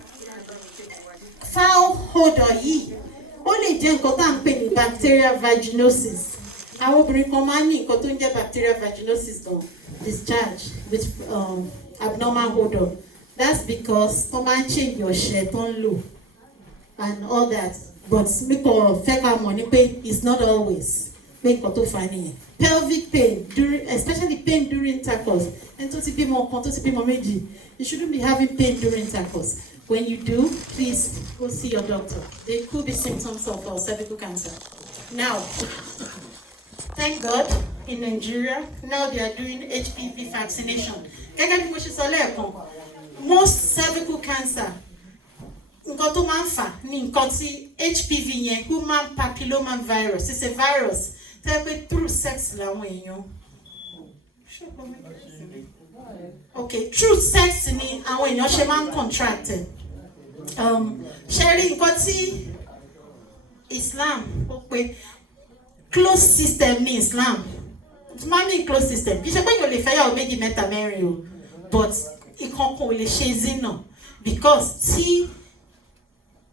foul odor yìí ó lè jẹ́ nǹkan tá à ń pè ní bacterial vaginosis. Àwọn obìnrin kan máa ń ní nǹkan tó ń jẹ́ bacterial vaginosis don discharge with abnormal odor. That's because tó máa ń change ọṣẹ tó ń lò and all that. But mi kò fẹ́ ká mọ̀ ní pé it's not always pé nǹkan tó fà nìyẹn. Pelvic pain, especially pain during intercourse. Ẹni tó ti bímọ kan tó ti bímọ méjì, you shouldn't be having pain during intercourse. When you do, please go see your doctor. They could be symptoms of cervical cancer. Now, thank God, in Nigeria, now they are doing HPV vaccination. Gẹ́gẹ́ bí mo ṣe sọ lẹ́ẹ̀kan, most cervical cancer, nǹkan tó máa ń fà ní nǹkan tí HPV yẹn, human papilloma virus, it's a virus tẹ́ pé through sex làwọn èèyàn. Okay, through sex ni àwọn èèyàn ṣe máa ń contract. Ṣe rí nǹkan tí Islam ó closed system ní Islam máa closed system kì í ṣe pé yóò lè fẹ́ yàwó méjì mẹ́ta mẹ́rin o but ìkankan ò lè ṣe zina because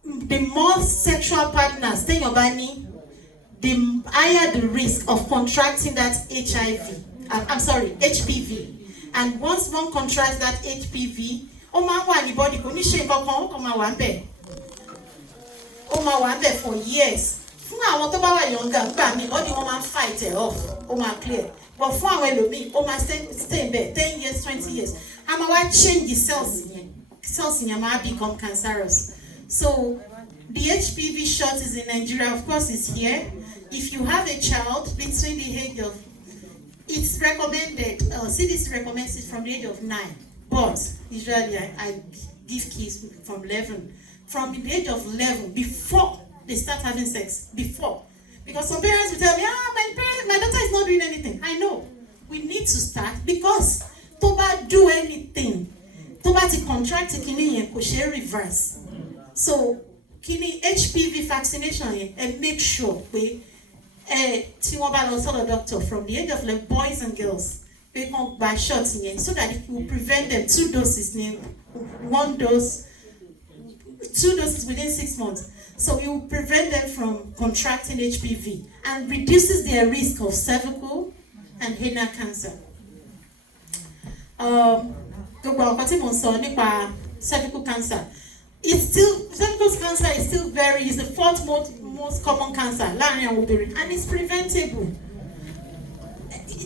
the more sexual partners téèyàn bá ní the higher the risk of contracting that HPV. And once one contracts that HPV, ó máa wà ní body kò ní ṣe nǹkan kan ó kàn máa wà ń bẹ̀. Ó máa wà ń bẹ̀ for years. Fún àwọn tó bá wà younger gbà mí body wọn máa fight it off ó máa clear. But fún àwọn ẹlòmíì ó máa stay there 10 years 20 years. A máa wá change the cells yẹn. Cells yẹn máa become cancerous. So the HPV shot is in Nigeria, of course, is here. If you have a child between the age of, it's recommended, CDC recommends it from the age of 9, but usually I give kids from 11. From the age of 11, before they start having sex, before. Because some parents will tell me, my daughter is not doing anything. I know. We need to start because to do anything, to contract kini yen kò ṣe reverse. So, kini HPV vaccination and make sure pé tí wọ́n bá lọ sọ́dọ̀ doctor from the age of like boys and girls pé kàn gba shots yẹn so that it will prevent them 2 doses ní 1 dose 2 doses within 6 months. So it will prevent them from contracting HPV and reduces their risk of cervical and anal cancer. Gbogbo àwọn kan tí mo sọ nípa cervical cancer. Cervical cancer is still is the 4th most common cancer láàrin àwọn obìnrin and it's preventable.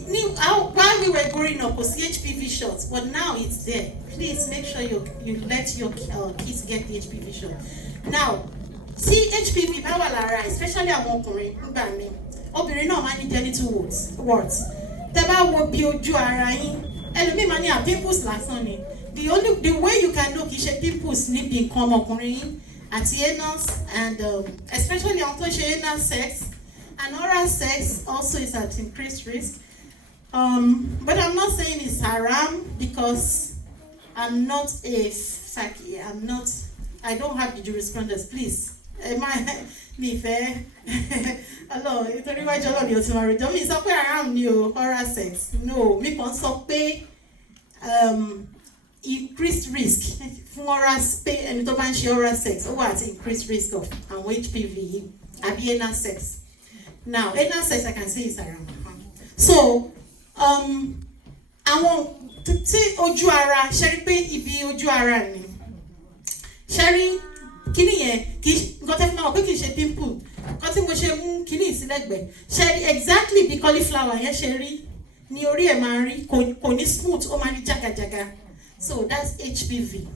While we were growing up, was HPV shots, but now it's there. Please make sure you let your kids get the HPV shot. Now, see HPV bá wà lára, especially àwọn ọkùnrin nígbà míì, obìnrin náà máa ní genital warts. Tẹ́ bá wo bí ojú ara yín, ẹlòmíì máa ní pimples lásán ni. The way you can know kì í ṣe pimples níbi nǹkan ọmọkùnrin yín àti anal and especially àwọn tó ṣe anal sex and oral sex also is at increased risk. But I'm not saying it's haram because I'm not a Saki. I don't have the jurisprudence, please. Mi fẹ́ hello nítorí wájú ọlọ́ọ̀ni o ti máa rí jọ mi sọ pé haram ni o oral sex no mi kàn sọ pé increased risk fún oral pé ẹni tó bá ń ṣe oral sex ó wà at increased risk of àwọn HPV yìí àbí anal sex. Now anal sex I can say is haram. So àwọn tí ojú ara ṣe rí pé ibi ojú ara ni ṣe rí kíní yẹn nǹkan tẹ́ fi máa wọ̀ pé kì í ṣe pimple nǹkan tí mo ṣe mú kíní ìsílẹ̀gbẹ́ ṣe rí exactly bí cauliflower yẹn ṣe rí ní orí ẹ̀ máa rí kò ní smooth ó máa rí jagajaga. So that's HPV.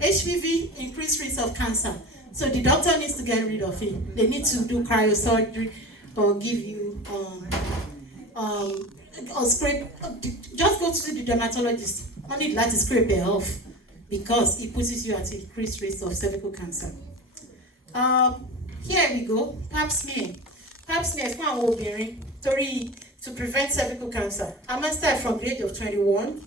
HPV increased risk of cancer. So the doctor needs to get rid of it. They need to do cryosurgery or give you or scrape. Just go to the dermatologist. Only that is scrape it off because it puts you at increased risk of cervical cancer. Here we go. Pap smear. Pap smear fún àwọn obìnrin to prevent cervical cancer. I must start from the age of 21.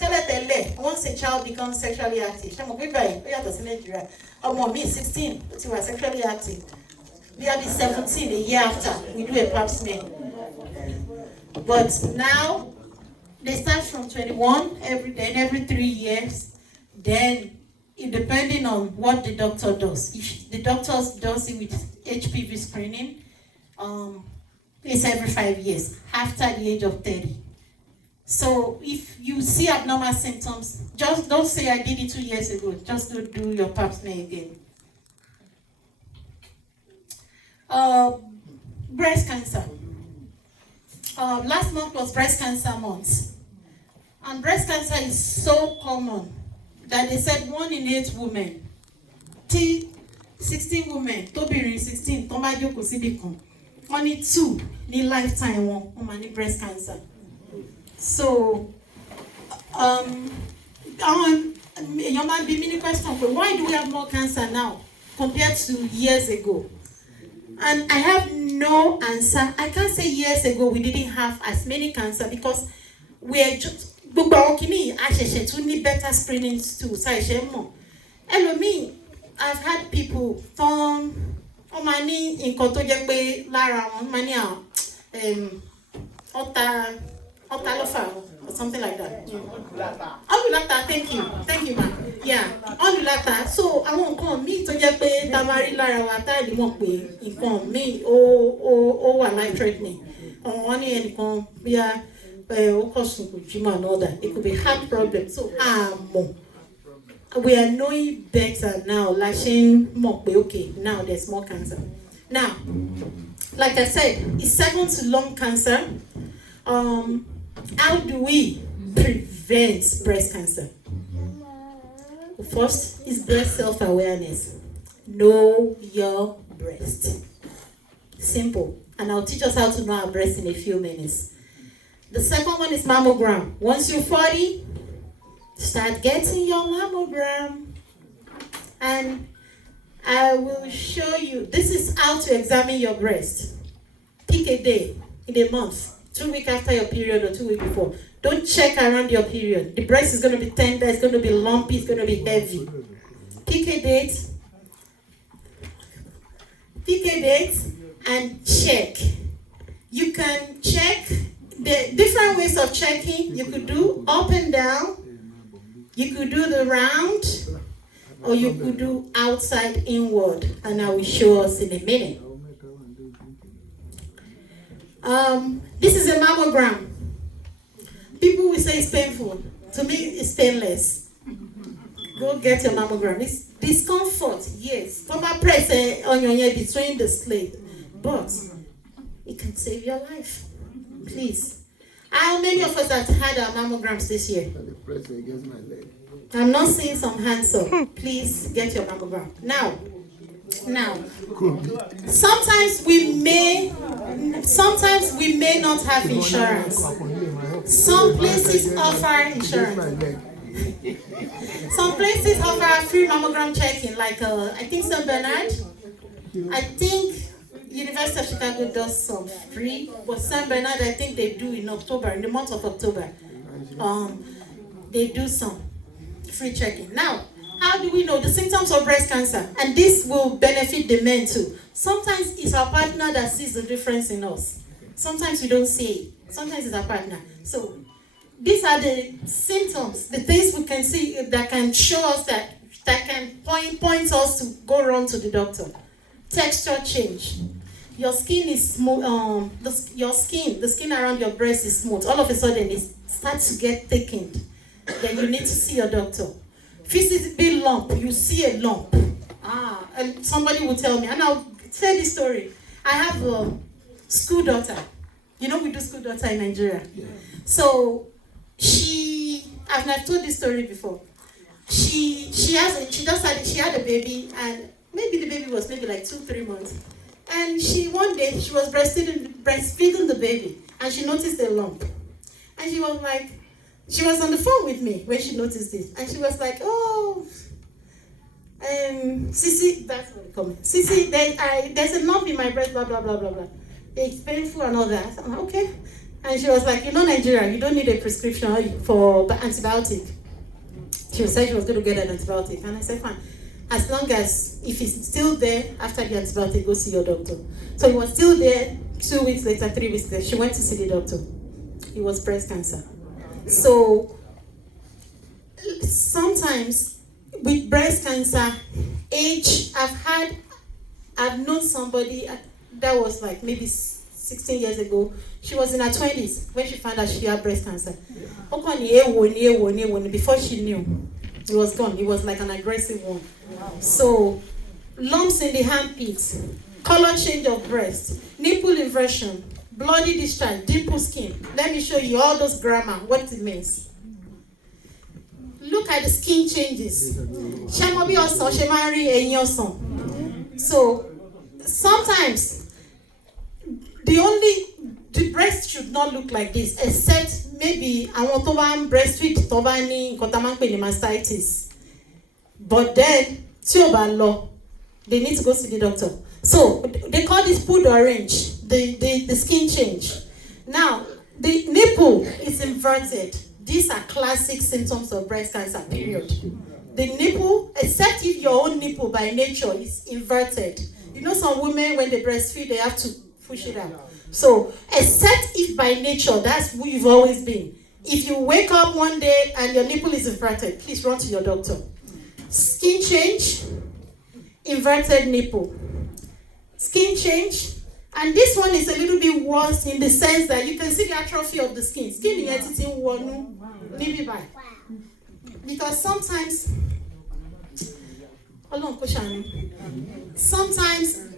Tẹ́lẹ̀tẹ́lẹ̀, once a child becomes sexually active, ṣé mo gbé báyìí ó yàtọ̀ sí Nàìjíríà. Ọmọ mi 16 tí wà sexually active. We are 17 a year after we do a pap smear. But now they start from 21 every 3 years. Then depending on what the doctor does. If the doctor does it with HPV screening, it's every 5 years after the age of 30. So if you see abnormal symptoms, just don't say I did it 2 years ago. Just don't do your pap smear again. Breast cancer. Last month was breast cancer month. And breast cancer is so common that they said 1 in 8 women, 16 women, tóbìnrin 16, tó bá jókòó síbì kan, only 2 ní lifetime wọn máa ní breast cancer. So, èèyàn máa bí mi ní question pé why do we have more cancer now compared to years ago? And I have no answer. I can't say years ago we didn't have as many cancer because we're just gbogbo àwọn kìíní àṣẹ̀ṣẹ̀ tún ní better screening tools àìṣe mọ̀. Ẹlòmíì, I've had people wọ́n máa ní nǹkan tó jẹ́ pé lára wọn máa ní àwọn ọ̀tá ló fà wọ́n or something like that. Ọ́nùláta, thank you ma. Yeah, ọ́nùláta. So àwọn nǹkan míì tó jẹ́ pé tá a máa rí lára wa tá a lè mọ̀ pé nǹkan míì ó wà life threatening. Wọ́n ní ẹnìkan bí a ó kọ̀ sùn kò jí mà and all that. It could be heart problem. So we are knowing better now. Lashing mọ̀ pé okay, now there's more cancer. Now, like I said, it's second to lung cancer. How do we prevent breast cancer? First is breast self-awareness. Know your breast. Simple. And I'll teach us how to know our breast in a few minutes. The second one is mammogram. Once you're 40, start getting your mammogram. And I will show you, this is how to examine your breast. Pick a day in a month. 2 weeks after your period or 2 weeks before. Don't check around your period. The breast is going to be tender, it's going to be lumpy, it's going to be heavy. Pick a date. Pick a date and check. You can check the different ways of checking. You could do up and down. You could do the round. Or you could do outside inward. And I will show us in a minute. This is a mammogram. People will say it's painful. To me, it's painless. Go get your mammogram. It's discomfort, yes. Papa press on your head between the slit. But it can save your life. Please. How many of us have had our mammograms this year? I'm not seeing some hands up. Please get your mammogram. Now, sometimes we may not have insurance. Some places offer insurance. Some places offer free mammogram checking, like I think St. Bernard. I think University of Chicago does some free, but St. Bernard I think they do in October, in the month of October. They do some free checking. Now, how do we know the symptoms of breast cancer? And this will benefit the men too. Sometimes it's our partner that sees the difference in us. Sometimes we don't see it. Sometimes it's our partner. So these are the symptoms, the things we can see that can show us that can point us to go run to the doctor. Texture change. Your skin is smooth. The skin around your breast is smooth. All of a sudden, it starts to get thickened. Then you need to see your doctor. Big lump, you see a lump. And somebody will tell me, and I'll tell this story. I have a school daughter. You know we do school daughter in Nigeria. Yeah. So I've told this story before. She had a baby, and maybe the baby was maybe like 2-3 months. And one day she was breastfeeding the baby, and she noticed a lump. And she was on the phone with me when she noticed this, and she was like, "Oh, Sissy, that's what we call it. Sissy, there's a lump in my breast, blah blah blah blah blah. It's painful and all that." I'm like, "Okay." And she was like, Nigeria, you don't need a prescription for antibiotic. She said she was going to get an antibiotic, and I said, "Fine. As long as if it's still there after the antibiotic, go see your doctor." So it was still there 2 weeks later, 3 weeks later. She went to see the doctor. It was breast cancer. So sometimes with breast cancer, age, I've known somebody that was like maybe 16 years ago. She was in her 20s when she found out she had breast cancer. Before she knew, it was gone. It was like an aggressive one. So lumps in the armpits, color change of breast, nipple inversion, bloody discharge, dimple skin. Let me show you all those grammar, what it means. Look at the skin changes. So sometimes the breast should not look like this, except maybe I want to breastfeed mastitis. But then they need to go see the doctor. So they call this food orange, the skin change. Now the nipple is inverted. These are classic symptoms of breast cancer, period. The nipple, except if your own nipple by nature is inverted, You know, some women, when they breastfeed, they have to push it out. So, except if by nature, that's who you've always been. If you wake up one day and your nipple is inverted, please run to your doctor. Skin change, inverted nipple. Skin change, and this one is a little bit worse in the sense that you can see the atrophy of the skin. Skin is editing one, maybe by. Because sometimes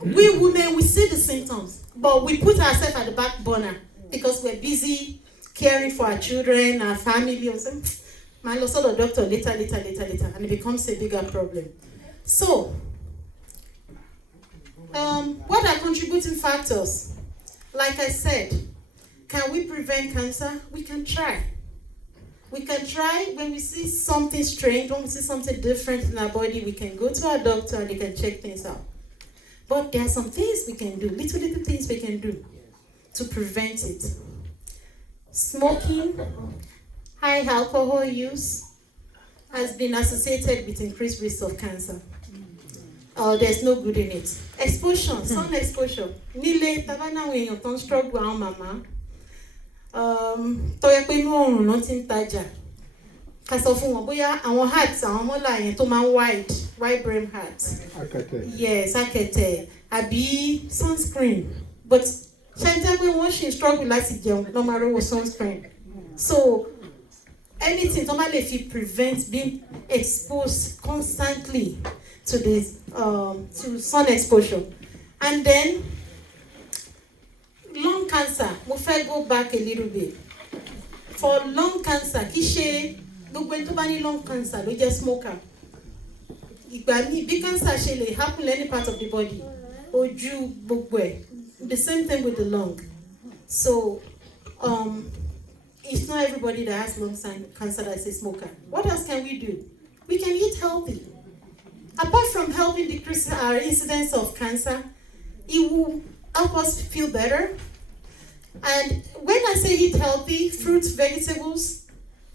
we women, we see the symptoms, but we put ourselves at the back burner because we're busy caring for our children, our family, or something. Man, lost all the doctor later, and it becomes a bigger problem. So, what are contributing factors? Like I said, can we prevent cancer? We can try. We can try when we see something strange, when we see something different in our body, we can go to our doctor and they can check things out. But there are some things we can do, little things we can do to prevent it. Smoking, high alcohol use has been associated with increased risk of cancer. There's no good in it. Exposure, sun exposure. Nílé tabana we èèyàn tó ń struggle àwọn màmá. Tó yẹ pé inú oòrùn náà ti ń tajà. Ká sọ fún wọn bóyá àwọn hats àwọn mọ́là yẹn tó máa ń wide brim hats. Akẹtẹ. Yes, akẹtẹ. Àbí sunscreen. But ṣe ń tẹ́ pé wọ́n ṣì ń struggle láti jẹun lọ́ máa rówó sunscreen. So anything tó bá lè fi prevent being exposed constantly to this to sun exposure. And then lung cancer, mo fẹ́ go back a little bit. For lung cancer, kì í ṣe gbogbo ẹni tó bá ní lung cancer ló jẹ́ smoker. Ìgbà míì bí cancer ṣe lè happen in any part of the body, ojú gbogbo ẹ̀. The same thing with the lung. So it's not everybody that has lung cancer that's a smoker. What else can we do? We can eat healthy. Apart from helping decrease our incidence of cancer, it will help us feel better. And when I say eat healthy, fruits, vegetables,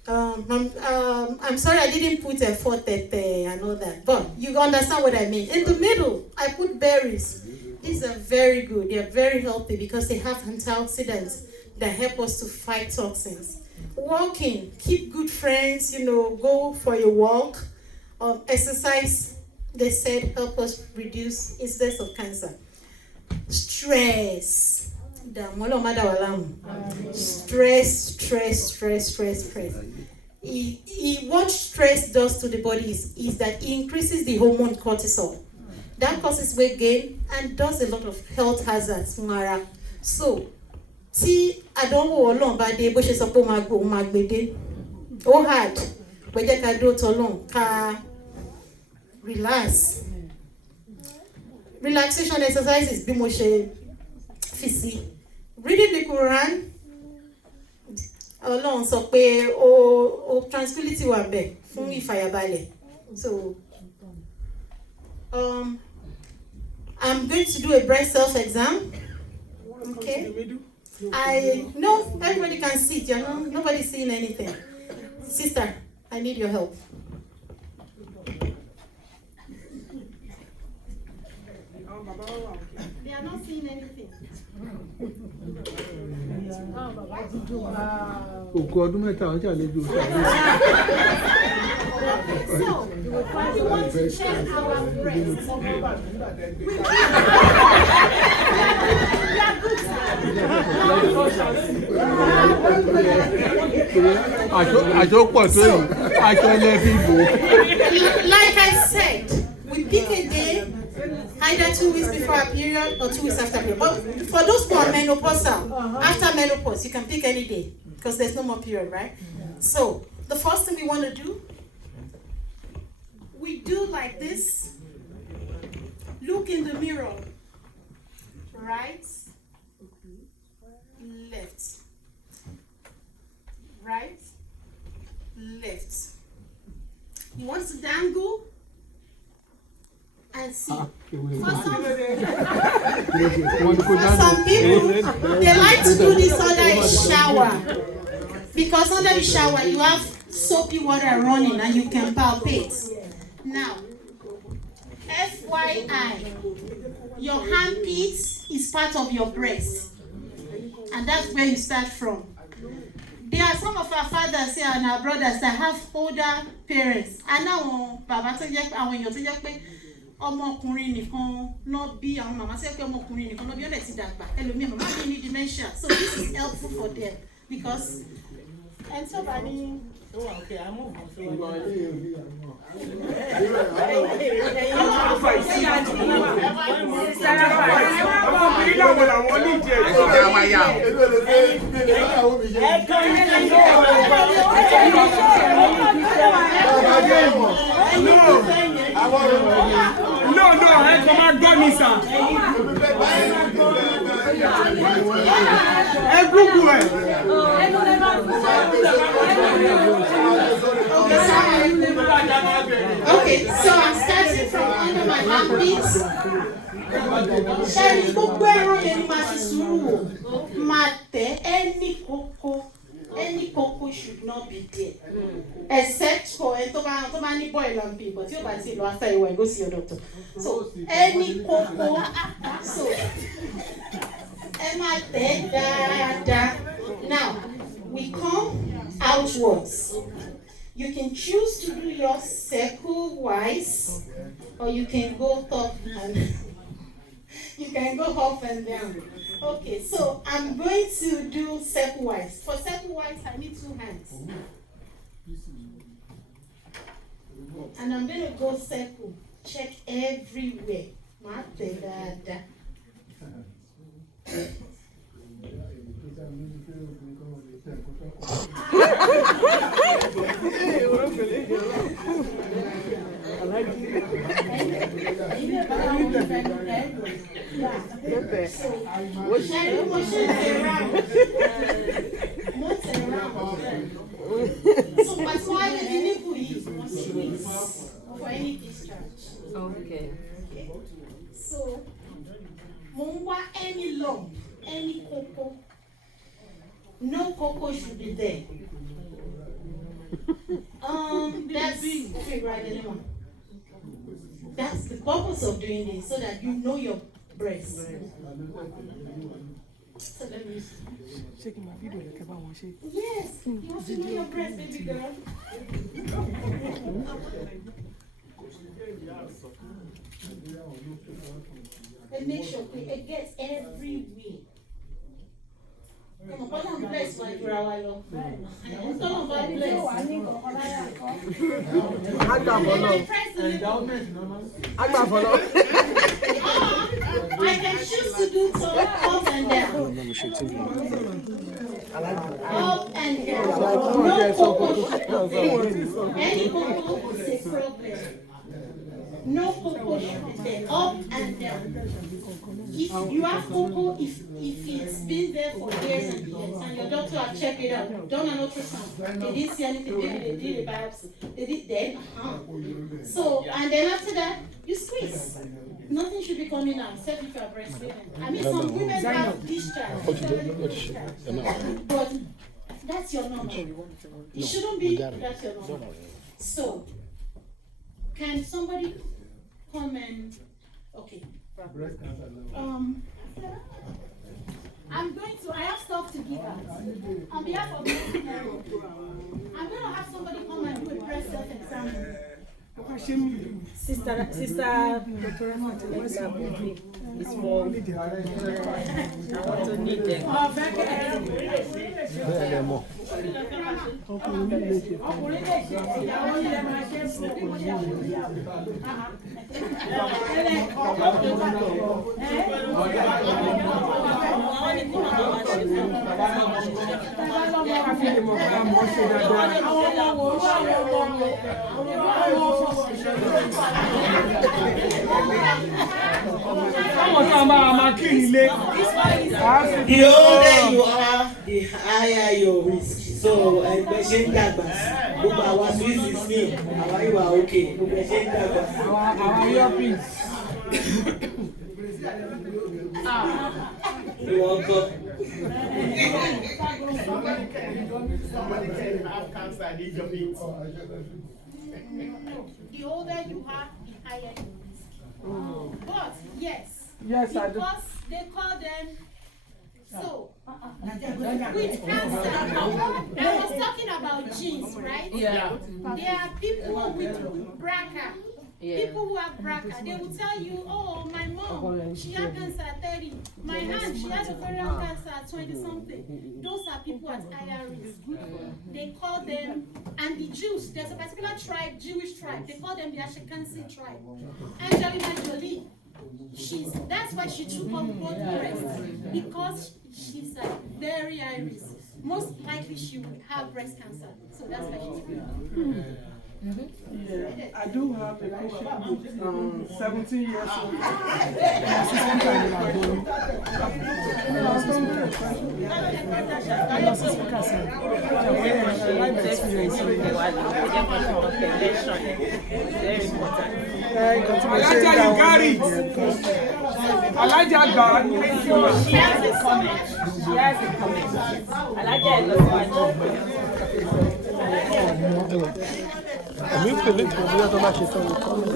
I'm sorry I didn't put a forte and all that, but you understand what I mean. In the middle, I put berries. These are very good. They are very healthy because they have antioxidants that help us to fight toxins. Walking, keep good friends, go for a walk. Exercise, they said, help us reduce incidence of cancer. Stress. Stress. What stress does to the body is that it increases the hormone cortisol. That causes weight gain and does a lot of health hazards. So, tí àdánwò Ọlọ́run bá dé bó ṣe sọ pé ó máa gbé dé, ó hard, pé jẹ́ ká dúró tọ́lọ́run ká relax. Relaxation exercises bí mo ṣe fi sí. Reading the Quran, Ọlọ́run sọ pé ó tranquility wà ńbẹ̀ fún ìfàyàbalẹ̀. So, I'm going to do a breast self-exam. Okay. I know everybody can sit, nobody's seeing anything. Sister, I need your help. They are not seeing anything. Òkú ọdún mẹ́ta àwọn ṣàlejò So, we want to check our breasts. àjọ pọ̀ tó yìí àjọ ẹlẹ́bí ìbò. Like I said, we pick a day, either 2 weeks before our period or 2 weeks after period. But for those who are menopausal, after menopause, you can pick any day because there's no more period, right? So the first thing we want to do, we do like this. Look in the mirror. Right, left, right, left. You want to dangle and see. For some people, they like to do this under a shower. Because under the shower, you have soapy water running and you can palpate. Now, FYI, your armpit is part of your breast, and that's where you start from. There are some of our fathers here and our brothers that have older parents, and now bàbá tó jẹ́ àwọn èèyàn tó jẹ́ pé ọmọkùnrin nìkan ló bí, àwọn màmá tó jẹ́ pé ọmọkùnrin nìkan ló bí, ó lè ti dàgbà, ẹlòmíì màmá mi ní dementia, so this is helpful for them because and so bá ní. Okay, I move on. So no, I come and go, Misa. Okay, so I'm starting from under my armpits. Sherry, gbogbo ẹran yẹn ni máa fi sùúrù wò. Máa tẹ̀ any koko should not be there. Except for ẹ tó bá ní boil and peel, but tí o bá ti lọ after a while, go see your doctor. So any koko, so ẹ máa tẹ̀ dáadáa. Now we come outwards. You can choose to do your circle wise, or you can go up and you can go up and down. Okay, so I'm going to do circle wise. For circle wise, I need 2 hands. And I'm going to go circle. Check everywhere. So that's why the nipple is for any discharge. Okay. So, mungwa any lump, any cocoa, no cocoa should be there. That's okay, right, anyone. That's the purpose of doing this, so that you know your breast. So let me Shaking my video like about one shake. yes, you have to know your breast, baby girl. And make sure it gets everywhere. Come on, I'm blessed like for our love. Come on, God bless. I can choose to do so up and down. Up and down. No cocoa. Any cocoa is a problem. No cocoa should be there. Up and down. If you have cocoa, if it's been there for years and years, and your doctor have checked it out, done an ultrasound, they didn't see anything, maybe they did a biopsy, they did then, So, and then after that, you squeeze. Nothing should be coming out, except if you are breastfeeding. I mean, some women have discharge, but that's your normal. It shouldn't be, that's your normal. So, can somebody come and, okay. I have stuff to give out. On behalf of the I'm going to have somebody come and do a breast self-exam. Sister, it's for I want to need them. The older you are, the higher your risk. So, patient dàgbà, gbogbo our Swiss is new, our you are okay. Patient dàgbà. Our earpiece. You welcome. Somebody tell him I have cancer, I need your meat. The older you are, the higher your risk. But yes, Yes, I do. Because they call them so with cancer. I was talking about genes, right? Yeah. There are people with BRCA. Yeah. People who have BRCA, they will tell you, oh, my mom, she had cancer at 30. My aunt, she had ovarian cancer at 20-something. Those are people at higher risk. They call them, and the Jews, there's a particular tribe, Jewish tribe, they call them the Ashkenazi tribe. Angelina Jolie, that's why she took on both breasts, because she's at very high risk. Most likely she will have breast cancer, so that's why she took it. Yeah, I do have a patient with 17 years old. Elijah, you got it. Elijah got it. She has a comment. Elijah is Èmi pè mí kò bóyá tó bá ṣe tán ìkọ́ mi.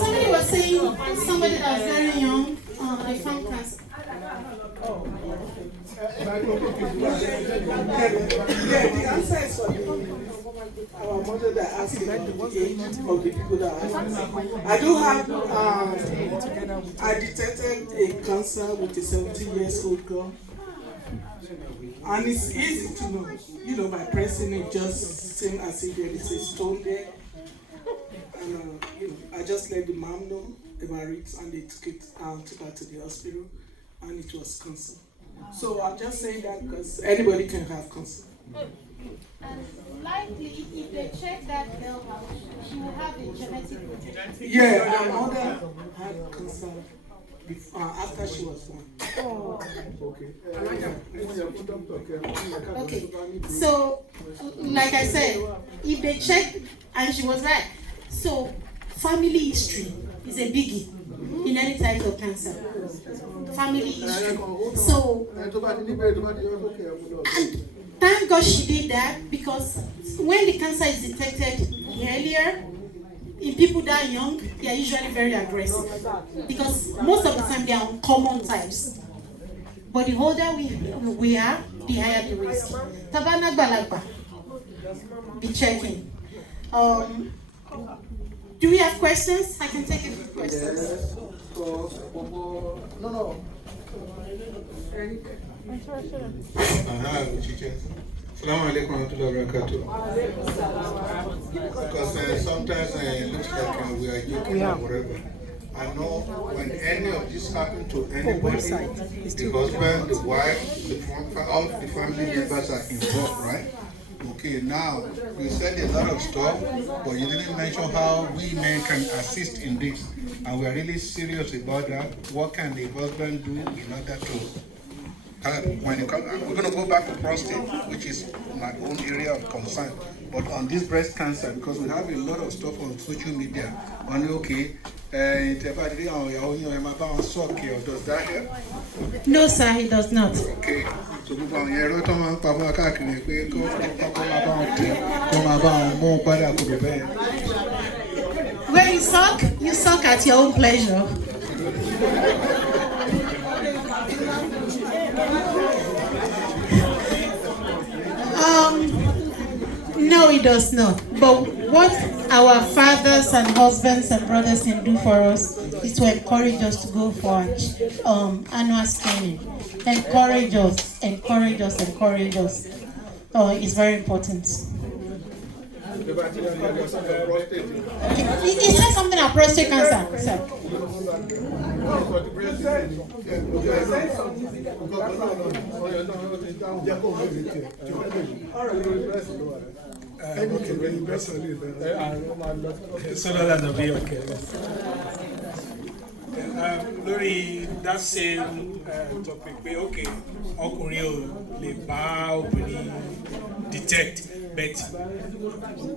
Somebody was saying somebody that was very young, they found cancer. Yeah, the answer is for our mother that asked the age of the people that asked. I do have, I detected a cancer with a 17-year-old girl. And it's easy to know, by pressing it, just seems as if there is a stone there. And, I just let the mom know about it, and they took her to the hospital, and it was cancer. So I'm just saying that because anybody can have cancer. And likely, if they check that girl out, she will have a genetic mutation. Yeah, my mother had cancer after she was born. Okay, so like I said, if they check, and she was right, so family history is a biggie in any type of cancer. Family history. So, and thank God she did that, because when the cancer is detected earlier, in people that are young, they are usually very aggressive, because most of the time they are uncommon types. But the older we are, the higher the risk. Tabana Balagba, be checking. Do we have questions? I can take a few questions. Yes. No. Assalamu alaikum warahmatullahi wabarakatuh. Because sometimes it looks like we are joking or whatever. I know when any of this happens to anybody, the husband, the wife, all the family members are involved, right? Okay, now you said a lot of stuff, but you didn't mention how we men can assist in this, and we are really serious about that. What can the husband do in order to? When it comes, we're going to go back to prostate, which is my own area of concern. But on this breast cancer, because we have a lot of stuff on social media, only okay. Does that help? No, sir, it does not. Okay. So when you suck at your own pleasure. No, it does not. But what our fathers and husbands and brothers can do for us is to encourage us to go for annual scanning. Encourage us. It's very important. He said something about prostate cancer, sir. Lórí that same topic pé okay ọkùnrin ò lè bá obìnrin detect but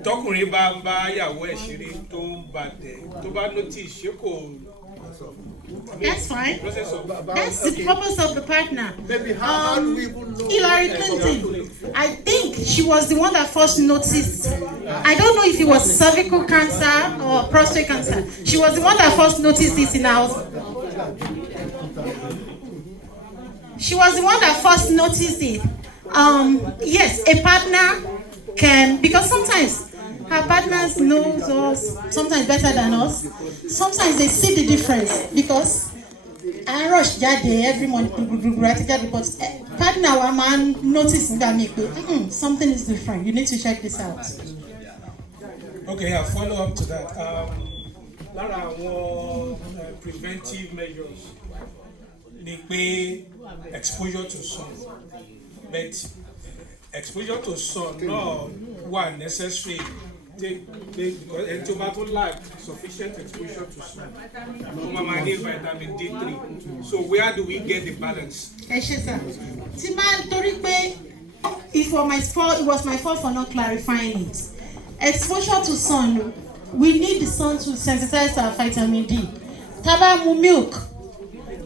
tọkùnrin bá ìyàwó ẹ̀ ṣeré tó ń bàtẹ̀ tó bá notice ṣé kò That's fine. Process of That's the purpose of the partner. Maybe how do we even know? Hillary Clinton, I think she was the one that first noticed. I don't know if it was cervical cancer or prostate cancer. She was the one that first noticed this in our. She was the one that first noticed it. Yes, a partner can, because sometimes her partners know us sometimes better than us. Sometimes they see the difference because I rush jáde every morning, but partner wa man notice something is different. You need to check this out. Okay, I'll follow up to that. Lára àwọn preventive measures ni pé exposure to sun, but exposure to sun náà wà necessary because ẹni tó bá tó lack sufficient exposure to sun wọ́n máa need vitamin D3. So where do we get the balance? Ẹ ṣé sir. Tí máa torí pé it was my fault for not clarifying it. Exposure to sun, we need the sun to sensitize our vitamin D. Taba mu milk,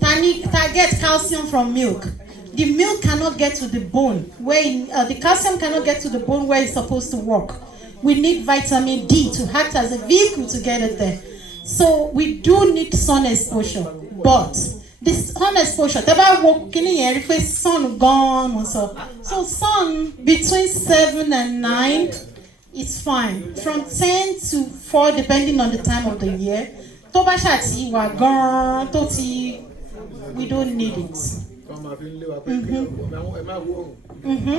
ta get calcium from milk. The milk cannot get to the bone where the calcium cannot get to the bone where it's supposed to work. We need vitamin D to act as a vehicle to get it there. So we do need sun exposure, but this sun exposure, taba wo kini yen ri pe sun gone so sun between 7 and 9. It's fine. From 10 to 4, depending on the time of the year. Toba shati wa gan toti, we don't need it.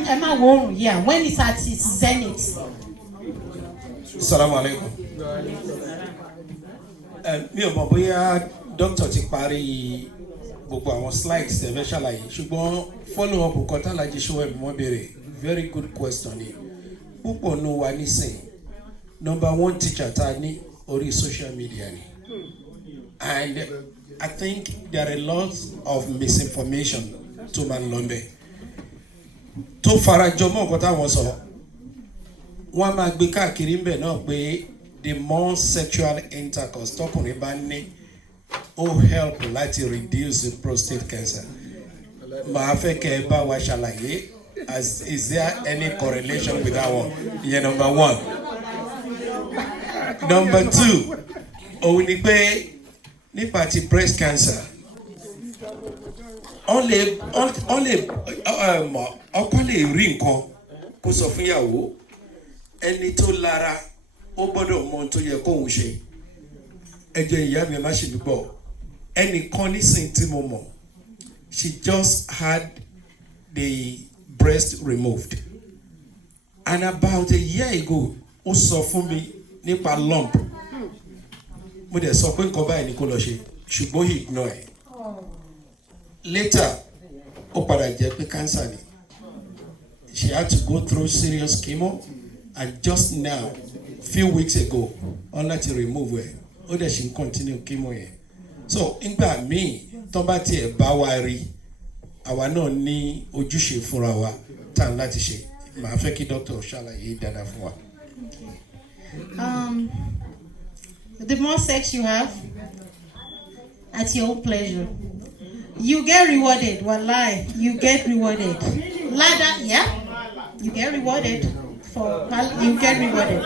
Emma warm, yeah. When it's at its zenith. Assalamu alaikum. Mi ò mọ̀ bóyá doctor ti parí gbogbo àwọn slides tẹ́ fẹ́ ṣàlàyé ṣùgbọ́n follow up nǹkan t'Alhaji Sowemu wọ́n béèrè very good question ni. Púpọ̀ nù wa nísìn number one teacher ta ní orí social media ni, and I think there are a lot of misinformation tó máa ń lọ bẹ́ẹ̀ tó farajọ mọ́ nǹkan táwọn sọ. Wọ́n á máa gbé káàkiri ń bẹ̀ náà pé the more sexual intercourse tọkùnrin bá ní ó help láti reduce the prostate cancer. Màá fẹ́ kẹ́ ẹ bá wa ṣàlàyé. Is there any correlation with that one? Yeah, number one. Number two, òun ni pé nípa ti breast cancer, ọkọ lè rí nǹkan kó sọ fún ìyàwó, ẹni tó lára ó gbọ́dọ̀ mọ ohun tó yẹ kóun ṣe. Ẹ jẹ́ ìyá mi má ṣe mí gbọ́, ẹnìkan nísìnyí tí mo mọ̀, she just had the breast removed, and about a year ago ó sọ fún mi nípa lump. Mo dẹ̀ sọ pé nǹkan báyìí ni kó lọ ṣe ṣùgbọ́n he ignore ẹ̀. Later ó padà jẹ́ pé cancer ni. She had to go through serious chemo, and just now few weeks ago wọ́n láti remove ẹ̀, ó dẹ̀ ṣì ń continue chemo yẹn. So nígbà míì tó bá tiẹ̀ bá wa rí, àwa náà ní ojúṣe fúnra wa tá láti ṣe. Màá fẹ́ kí doctor ṣàlàyé dáadáa fún wa. The more sex you have, at your own pleasure, you get rewarded. Wallahi, you get rewarded. Ladder, yeah, you get rewarded you get rewarded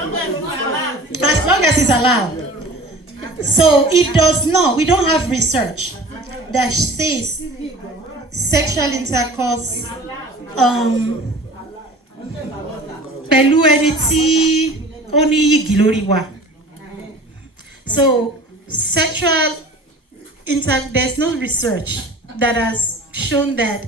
as long as it's allowed. So it does not. We don't have research that says sexual intercourse pẹ̀lú ẹni tí ó ní yìgì lórí wa. So sexual there's no research that has shown that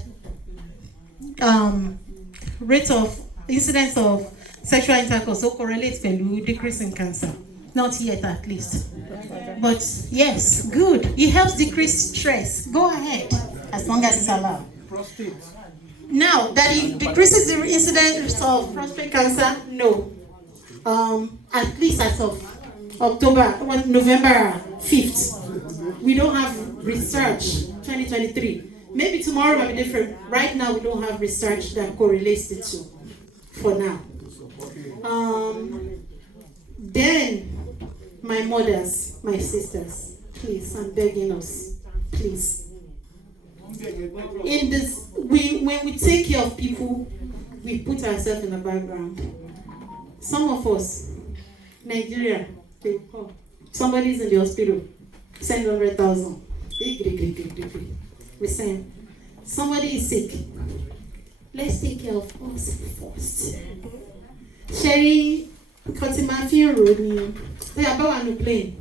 rate of incidence of sexual intercourse so correlates pẹ̀lú decrease in cancer. Not yet, at least. But yes, good. It helps decrease stress. Go ahead, as long as it's allowed. Prostate. Now, that it decreases the incidence of prostate cancer, no. At least as of November 5th. We don't have research, 2023. Maybe tomorrow might be different. Right now, we don't have research that correlates the two, for now. Then, my mothers, my sisters, please, I'm begging us, please. In this, when we take care of people, we put ourselves in the background. Some of us, Nigeria, they call. Somebody's in the hospital, send 100,000. We send. Somebody is sick. Let's take care of us first. Sherry, Kotimafi Road, we are about to plane.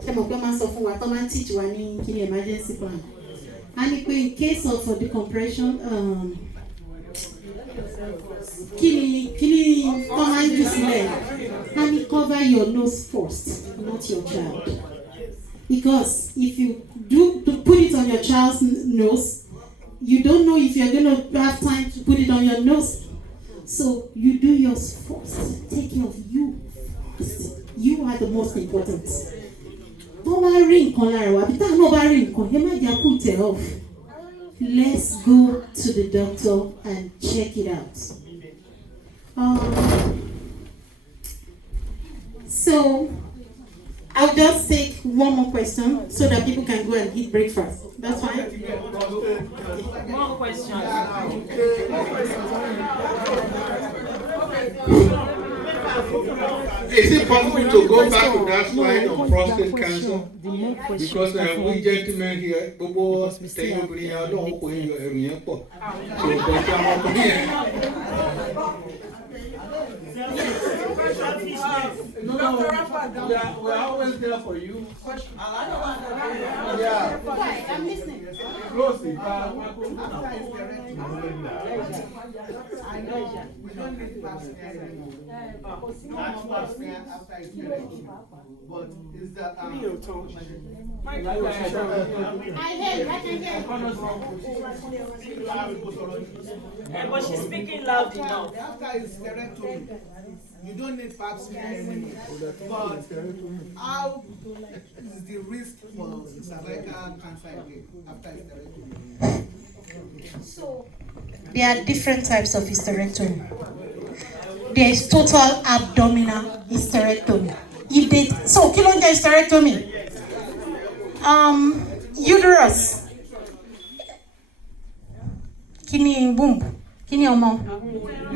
Some of them are so for what I'm teach one in emergency plan. And in case of decompression, kini command use leg, and cover your nose first, not your child. Because if you do to put it on your child's nose, you don't know if you're going to have time to put it on your nose. So you do yours first. Take care of you first. You are the most important. Don't ring color. Put it off. Let's go to the doctor and check it out. So I'll just take one more question so that people can go and eat breakfast. That's fine. More questions. Is it possible to go back to that slide on prostate cancer? Because we gentlemen here, Bobo, tell you bring out don't go in your area. So, but I'm here. No, we're always there for you. Yeah. I'm listening. Close it. We don't need pap smear anymore. Not pap smear after hysterectomy. But is that I can hear. Yeah, but she's speaking loud enough. After hysterectomy, you don't need pap smear anymore. But how is the risk for cervical cancer again after hysterectomy? So there are different types of hysterectomy. There is total abdominal hysterectomy. If they so kilonja hysterectomy, uterus, kini womb, kini omo,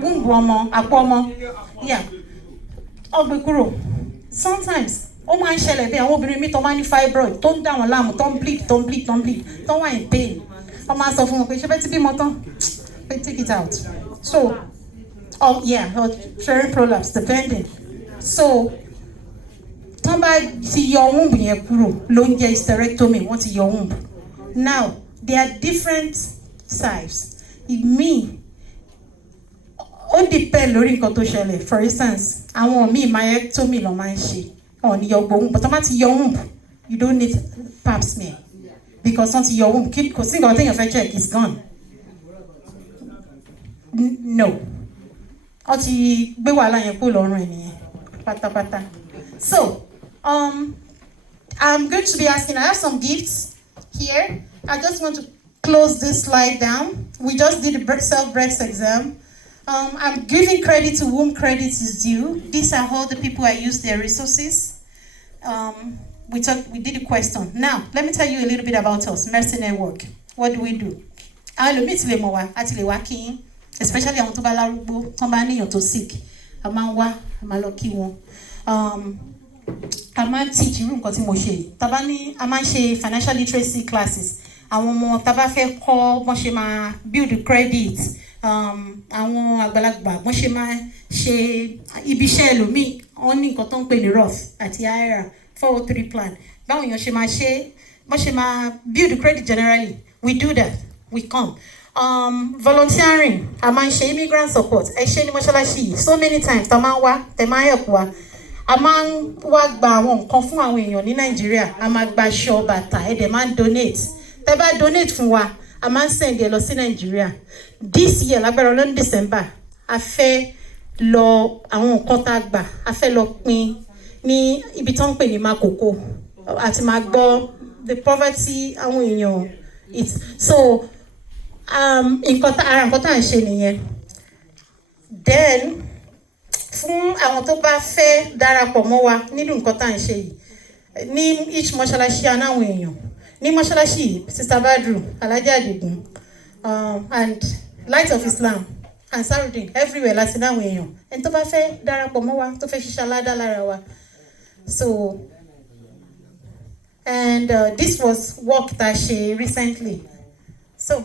womb omo, apo omo, yeah, ogbekuro. Sometimes ó máa ń ṣẹlẹ̀ bí àwọn obìnrin mi tó máa ní fibroid tó ń dà wọ́n láàmú tó ń bleed tó wà in pain. Wọ́n máa sọ fún wọn pé ṣé bẹ́ẹ̀ ti bímọ tán, take it out. So, or sharing prolapse depending. So, tán bá ti yọ womb yẹn kúrò ló ń jẹ́ hysterectomy, wọ́n ti yọ womb. Now, there are different size. Ó depend lórí nǹkan tó ṣẹlẹ̀. For instance, àwọn míì myectomy ló máa ń ṣe. Wọ́n ní yọ gbogbo womb, but tán bá ti yọ womb, you don't need pap smear. Because once your womb, kò sí nǹkan téèyàn fẹ́ check, is gone. No. Ó ti gbé wàhálà yẹn kúrò lọ́rùn ẹ̀ nìyẹn pátápátá. So, I'm going to be asking, I have some gifts here. I just want to close this slide down. We just did the self-breast exam. I'm giving credit to whom credit is due. These are all the people I used their resources. We did a question. Now, let me tell you a little bit about us, Mercy Network. What do we do? Especially àwọn tó bá lárúgbó, tó bá níyàn tó sick. A máa ń wá, a máa lọ kí wọn. A máa ń teach irú nǹkan tí mo ṣe. A máa ń ṣe financial literacy classes. Àwọn ọmọ tá bá fẹ́ kọ́ bọ́n ṣe máa build credit. Àwọn àgbàlagbà bọ́n ṣe máa ṣe ibi iṣẹ́ ẹlòmíì. Wọ́n ní nǹkan tó ń pè ní Roth àti IRA 403 plan. Báwo èèyàn ṣe máa ṣe, bọ́n ṣe máa build credit generally. We do that. We come. Volunteering, a máa ń ṣe immigrant support. Ẹ ṣe ní mọ́ṣáláṣí yìí so many times tá máa ń wá, tẹ máa ń help wa. A máa ń wá gba àwọn nǹkan fún àwọn èèyàn ní Nàìjíríà. A máa gba aṣọ, bàtà, ẹ dẹ̀ máa ń donate. Tẹ bá donate fún wa, a máa ń send ẹ lọ sí Nàìjíríà. This year, lágbára Ọlọ́run December, a fẹ́ lọ àwọn nǹkan tá a gbà, a fẹ́ lọ pín ní ibi tó ń pè ní Makoko. Àti máa gbọ́ the poverty àwọn èèyàn. So, nǹkan tá à ń ṣe nìyẹn. Then fún àwọn tó bá fẹ́ darapọ̀ mọ́ wa nínú nǹkan tá à ń ṣe yìí ní each mọ́ṣáláṣí anáwọn èèyàn ní mọ́ṣáláṣí Sister Badru Alhaji Adigun and Light of Islam and Ansarudeen everywhere láti láwọn èèyàn ẹni tó bá fẹ́ darapọ̀ mọ́ wa tó fẹ́ ṣiṣẹ́ aládá lára wa so and this was work that she recently so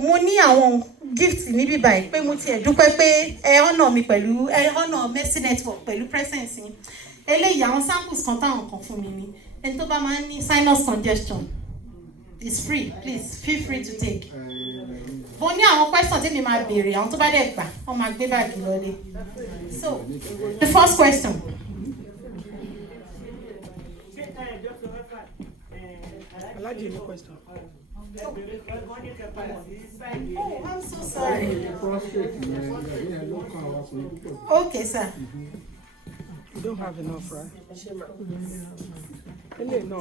mo ní àwọn gift níbí báyìí pé mo tiẹ̀ dúpẹ́ pé ẹ honour mi pẹ̀lú ẹ honour Mercy Network pẹ̀lú presence yín eléyìí àwọn samples kan táwọn kan fún mi ní ẹni tó bá máa ń ní sinus congestion it's free please feel free to take mo ní àwọn question tí mi máa béèrè àwọn tó bá dẹ̀ gbà wọ́n máa gbé báàgì lọlé so the first question. Alaji, no question. Oh, I'm so sorry. Okay, sir. You don't have enough, right? No,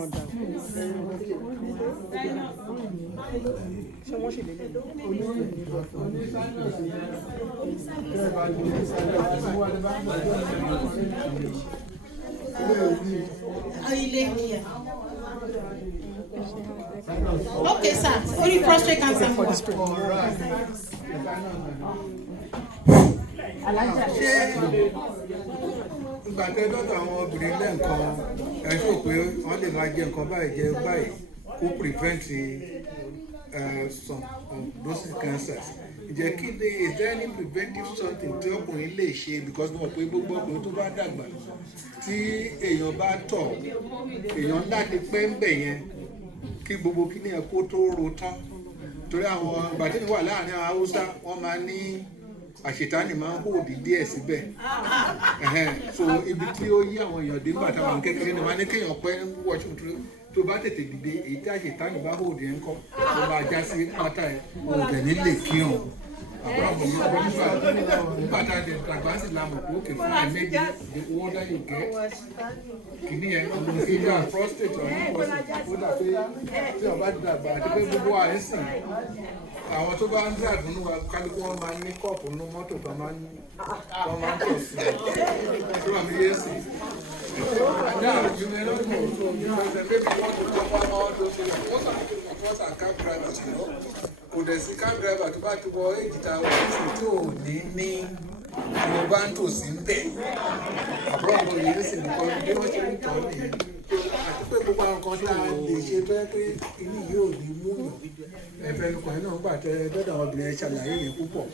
okay, sir. Only prostate cancer for this ìgbà tẹ dọ́dọ̀ àwọn obìnrin lẹ́ǹkan ẹ sọ pé wọ́n lè máa jẹ nǹkan báyìí jẹ báyìí kó prevent some of those cancers. Ǹjẹ́ kí ni is there any preventive something tí ọkùnrin lè ṣe because mo mọ̀ pé gbogbo ọkùnrin tó bá dàgbà tí èèyàn bá tọ̀ èèyàn láti pẹ́ ń bẹ̀ yẹn kí gbogbo kí ni ẹ kó tó ro tán torí àwọn ìgbà tí wà láàrin àwọn Haúsá wọ́n máa ní àṣetánì máa ń hòdì díẹ̀ síbẹ̀ so ibi tí ó yí àwọn èèyàn dé nígbà táwọn kékeré ni wọ́n á ní kéèyàn pẹ́ wọ́ọ̀ṣù tó bá tètè dìde èyí tí àṣetánì bá hòdì ẹ̀ ń kọ́ tó máa já sí pátá ẹ̀ ọ̀dẹ̀ nílé kírun àbúrò nígbà tá a dẹ̀ dàgbà sí la mọ̀ pé ó kè fún ẹ̀ méjì the older you get kìíní ẹ̀ ìgbà prostate ọ̀hún pọ̀ sí ó dà pé tí ọba ti dàgbà àti pé gbogbo àìsàn àwọn tó bá ń drive nínú wa kálukú wọn máa ń ní kọ́ọ̀pù nínú mọ́tò tó máa ń tọ̀ sí tó wà mí yé sí. Now, you may not know, so because the baby want to come on all those things. What's our cab drivers, you know? Kò dẹ̀ sí cab driver tó bá ti wọ èjì tá a wọ̀ sí tí ò ní mo bá ń tò sí ń bẹ̀. Àbúrò àwọn èyí sì nìkan bí wọ́n ṣe ń tọ́ nìyẹn. Àti pé gbogbo àwọn kan tá a lè ṣe tó yẹ pé inú yìí ò ní mú yàn. Ẹ̀fẹ̀ nìkan náà gbà tẹ dọ́dọ̀ àwọn obìnrin ṣàlàyé yẹn púpọ̀.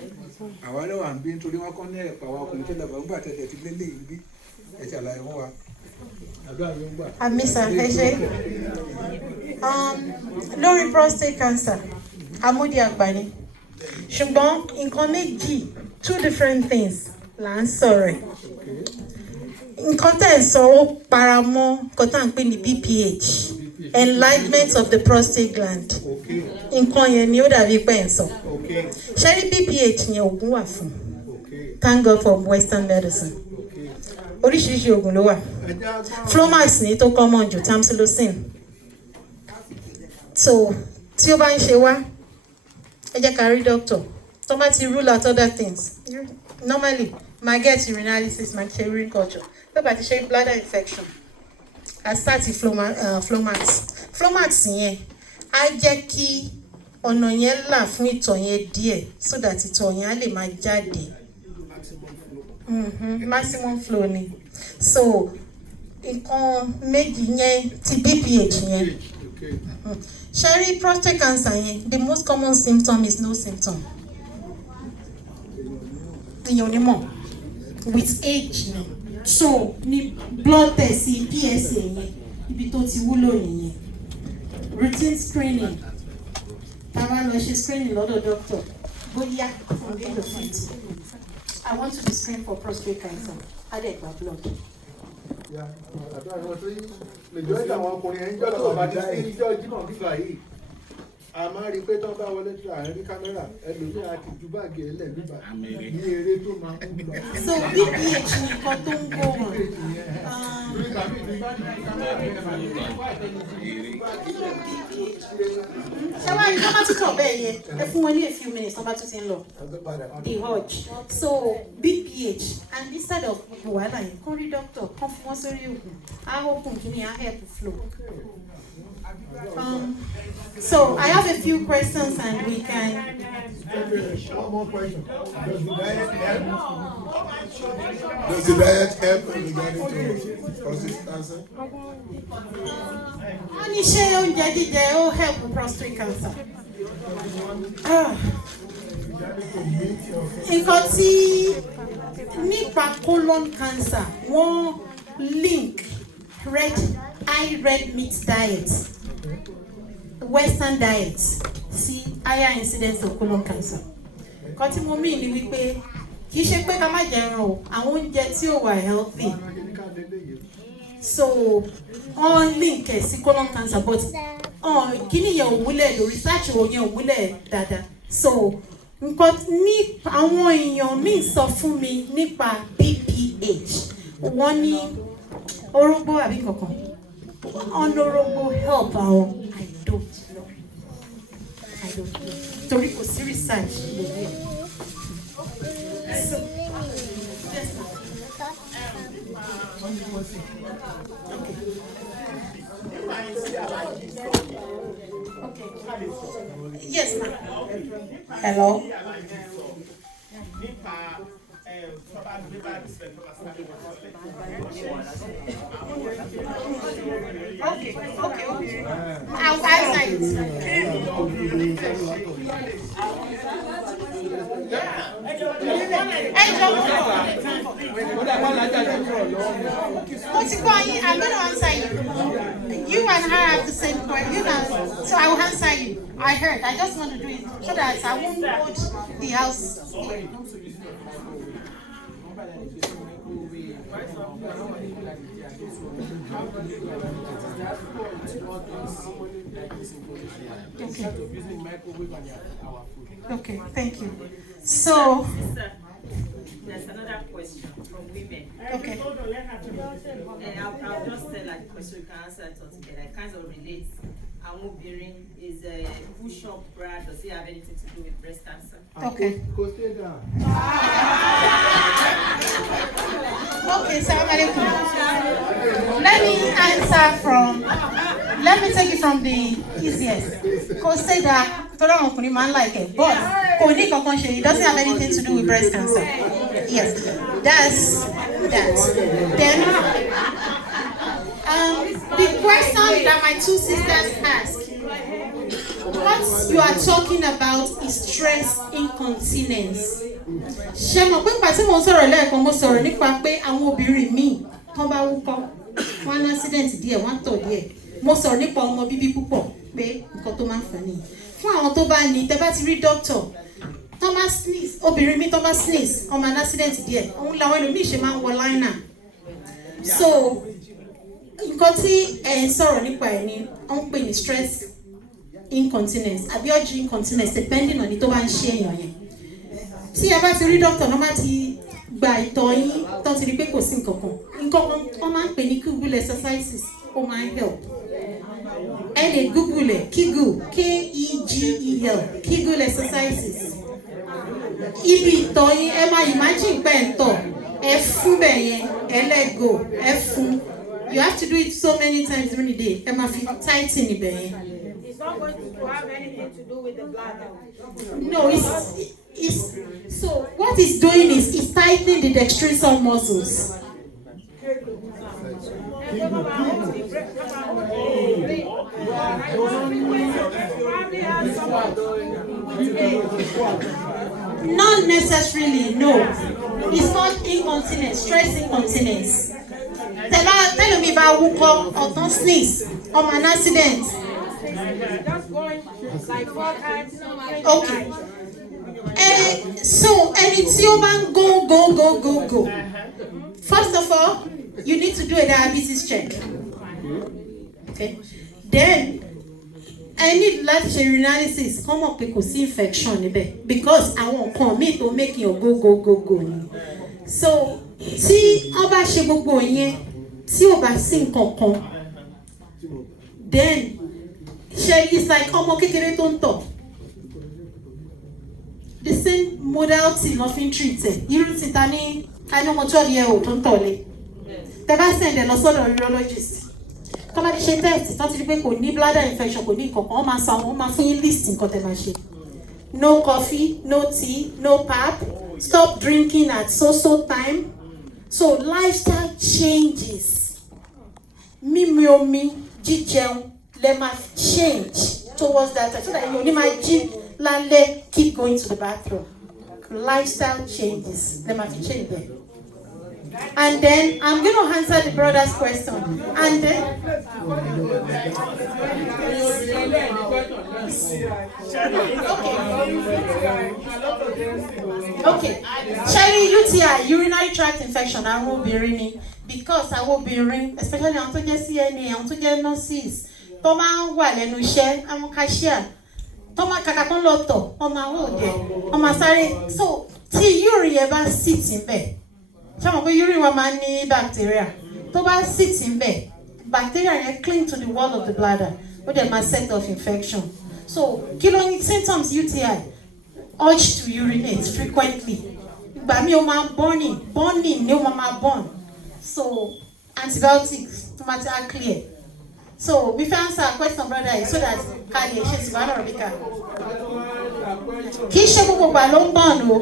Àwa lè wà ń bí nítorí wọ́n kọ́ ní ẹ̀pà wa ọkùnrin tó dàgbà ńgbà tẹ̀tẹ̀ ti lé lé ìbí ẹ̀ ṣàlàyé fún wa. Amisa Ẹ̀ṣẹ̀ lórí prostate cancer amúdí àgbà ni ṣùgbọ́n nǹkan méjì 2 different things là ń sọ̀rọ̀ ẹ̀ nǹkan tẹ̀ ń sọ ó paramọ́ nǹkan tá à ń pè ní BPH enlargement of the prostate gland nǹkan yẹn ni ó dàbí pé ń sọ ṣé rí BPH yẹn oògùn wà fún thank God for Western medicine oríṣiríṣi oògùn ló wà Flomax ní tó common jù tamsulosin so tí ó bá ń ṣe wá ẹ jẹ́ ká rí doctor tó bá ti rule out other things normally máa get urinalysis máa ṣe urine culture tó bá ti ṣe bladder infection a start Flomax yẹn á jẹ́ kí ọ̀nà yẹn là fún ìtọ̀ yẹn díẹ̀ so that ìtọ̀ yẹn á lè máa jáde maximum flow ni so nǹkan méjì yẹn ti BPH yẹn ṣẹ́rí prostate cancer yẹn the most common symptom is no symptom èèyàn ò ní mọ̀ with age ni so ní blood test PSA yẹn ibi tó ti wúlò nìyẹn routine screening tá a bá lọ ṣe screening lọ́dọ̀ doctor bóyá from the age of 50 I want to be screened for prostate cancer added by blood. Majority àwọn ọkùnrin ẹ̀ ń jọ́ lọ́wọ́ bá ti sí ìjọ Jímọ̀ bíbá yìí a máa rí i pé tó bá wọlé tó àárín rí kámẹ́rà ẹlòmíì àti ju báàgì ẹlẹ́ bíbá ní eré tó máa ń lọ. So BPH nǹkan tó ń gbó wọn. Ṣé tó bá tún tọ̀ bẹ́ẹ̀ yẹn, ẹ fún wọn ní a few minutes tó bá tún ti ń lọ. The Hodge. So BPH and instead of wàhálà yẹn, kàn rí doctor, kàn fún wọn sórí òògùn, á open kìíní, á help flow. So I have a few questions and we can. One more question. Does the diet help regarding to prostate cancer? Wọ́n ní ṣé oúnjẹ jíjẹ ó help prostate cancer? Nǹkan tí nípa colon cancer wọ́n link high red meat diet, Western diet, sí higher incidence of colon cancer. Nǹkan tí mo mean ni wípé kì í ṣe pé ká má jẹun o, àwọn oúnjẹ tí ò wà healthy. So on link sí colon cancer but kíní yẹn ò múlẹ̀ lórí research yẹn ò múlẹ̀ dáadáa. So nǹkan ní àwọn èèyàn míì sọ fún mi nípa BPH, wọ́n ní orógbó àbí kankan, honorable help àwọn. I don't know. Torí kò sí research lórí ẹ̀. So yes ma'am. Okay. Yes ma'am. Hello. Okay. I'll answer it. I'm going to answer you. You and her have the same question, so I will answer you. I heard. I just want to do it so that I won't hold the house here. Okay, thank you. So, there's another question from women. Okay. I'll just tell like the question, you can answer it all together. It kind of relates. Amobirin is a push-up bra. Does it have anything to do with breast cancer? Okay. Okay, salam alaikum. Let me take it from the easiest. Costeda, like it, but it doesn't have anything to do with breast cancer. Yes, that's that. Then, the question that my two sisters asked, what you are talking about is stress incontinence. Ṣé mo pé pàtí mo sọ̀rọ̀ lẹ́ẹ̀kan mo sọ̀rọ̀ nípa pé àwọn obìnrin míì tó bá wúkọ́ wọ́n ní accident díẹ̀ wọ́n tọ̀ díẹ̀. Mo sọ̀rọ̀ nípa ọmọ bíbí púpọ̀ pé nǹkan tó máa ń fà nìyí. Fún àwọn tó bá ní tẹ́ bá ti rí doctor tó bá sneeze, obìnrin mi tó bá sneeze ọmọ ní accident díẹ̀ òun làwọn ẹlòmíì ṣe máa ń wọ liner. So nǹkan tí ẹ̀ ń sọ̀rọ̀ nípa ẹ̀ ni wọ́n ń pè ní stress incontinence àbí urge incontinence depending on ní tó bá ń ṣe èèyàn yẹn. Tí ẹ bá ti rí doctor náà má ti gba ìtọ̀ yín tó ti rí pé kò sí nǹkan kan wọ́n máa ń pè ní Kegel exercises ó máa ń help. Ẹ lè Google ẹ̀ Kegel Kegel Kegel exercises. Ibi ìtọ̀ yín ẹ máa imagine pé ẹ̀ ń tọ̀ ẹ fún bẹ̀ yẹn ẹ let go ẹ fún. You have to do it so many times during the day. Ẹ máa fi tighten ibẹ̀ yẹn. It's not going to have anything to do with the bladder. No, it's so what it's doing is it's tightening the destrusor muscles. Not necessarily, no. It's called incontinence, stress incontinence. Tell me about wúkọ́ or sneeze or an accident. Just going like 4 times. Okay. So ẹni tí ó bá ń go. First of all, you need to do a diabetes check. Okay. Then I need láti ṣe urinalysis come up pé kò sí infection níbẹ̀ because àwọn nǹkan míì tó make you go ni. So tí wọ́n bá ṣe gbogbo yẹn tí ò bá sí nǹkan kan then It's like ọmọ kékeré tó ń tọ̀. The same modality nothing treated. Irú ti ta ní ọmọ 12-year-old tó ń tọ̀ lé. Tẹ́ bá send ẹ lọ sọ́dọ̀ urologist. Tó bá ti ṣe test, tó ti rí pé kò ní bladder infection, kò ní nǹkan kan, wọ́n máa fún yín list nǹkan tẹ́ máa ṣe. No coffee, no tea, no pap. Stop drinking at so time. So lifestyle changes. Mímu omi, jíjẹun, let me change towards that so that you only my gym lálẹ́ keep going to the bathroom. Lifestyle changes. Let me change them. And then I'm going to answer the brother's question. And then okay. Sherry, UTI, urinary tract infection, àrùn obìnrin ni, because àwọn obìnrin, especially àwọn tó jẹ́ CNA, àwọn tó jẹ́ nurses, tó máa ń wà lẹ́nu iṣẹ́, àwọn cashier, tó máa kàkà kan lọ tọ̀, wọ́n máa wò dé, wọ́n máa sáré. So tí urine yẹn bá sit níbẹ̀, ṣé mo pé urine wa máa ní bacteria, tó bá sit níbẹ̀, bacteria yẹn cling to the wall of the bladder, ó dẹ̀ máa set off infection. So kí ló ní symptoms UTI? Urge to urinate frequently. Ìgbà mi ó máa burning ni ó máa burn. So antibiotics tó máa ti á clear. So we fẹ́ answer a question brother so that ká lè ṣe ṣùgbọ́n àrọ̀ bíkà. Kì í ṣe gbogbo ìgbà ló ń burn o.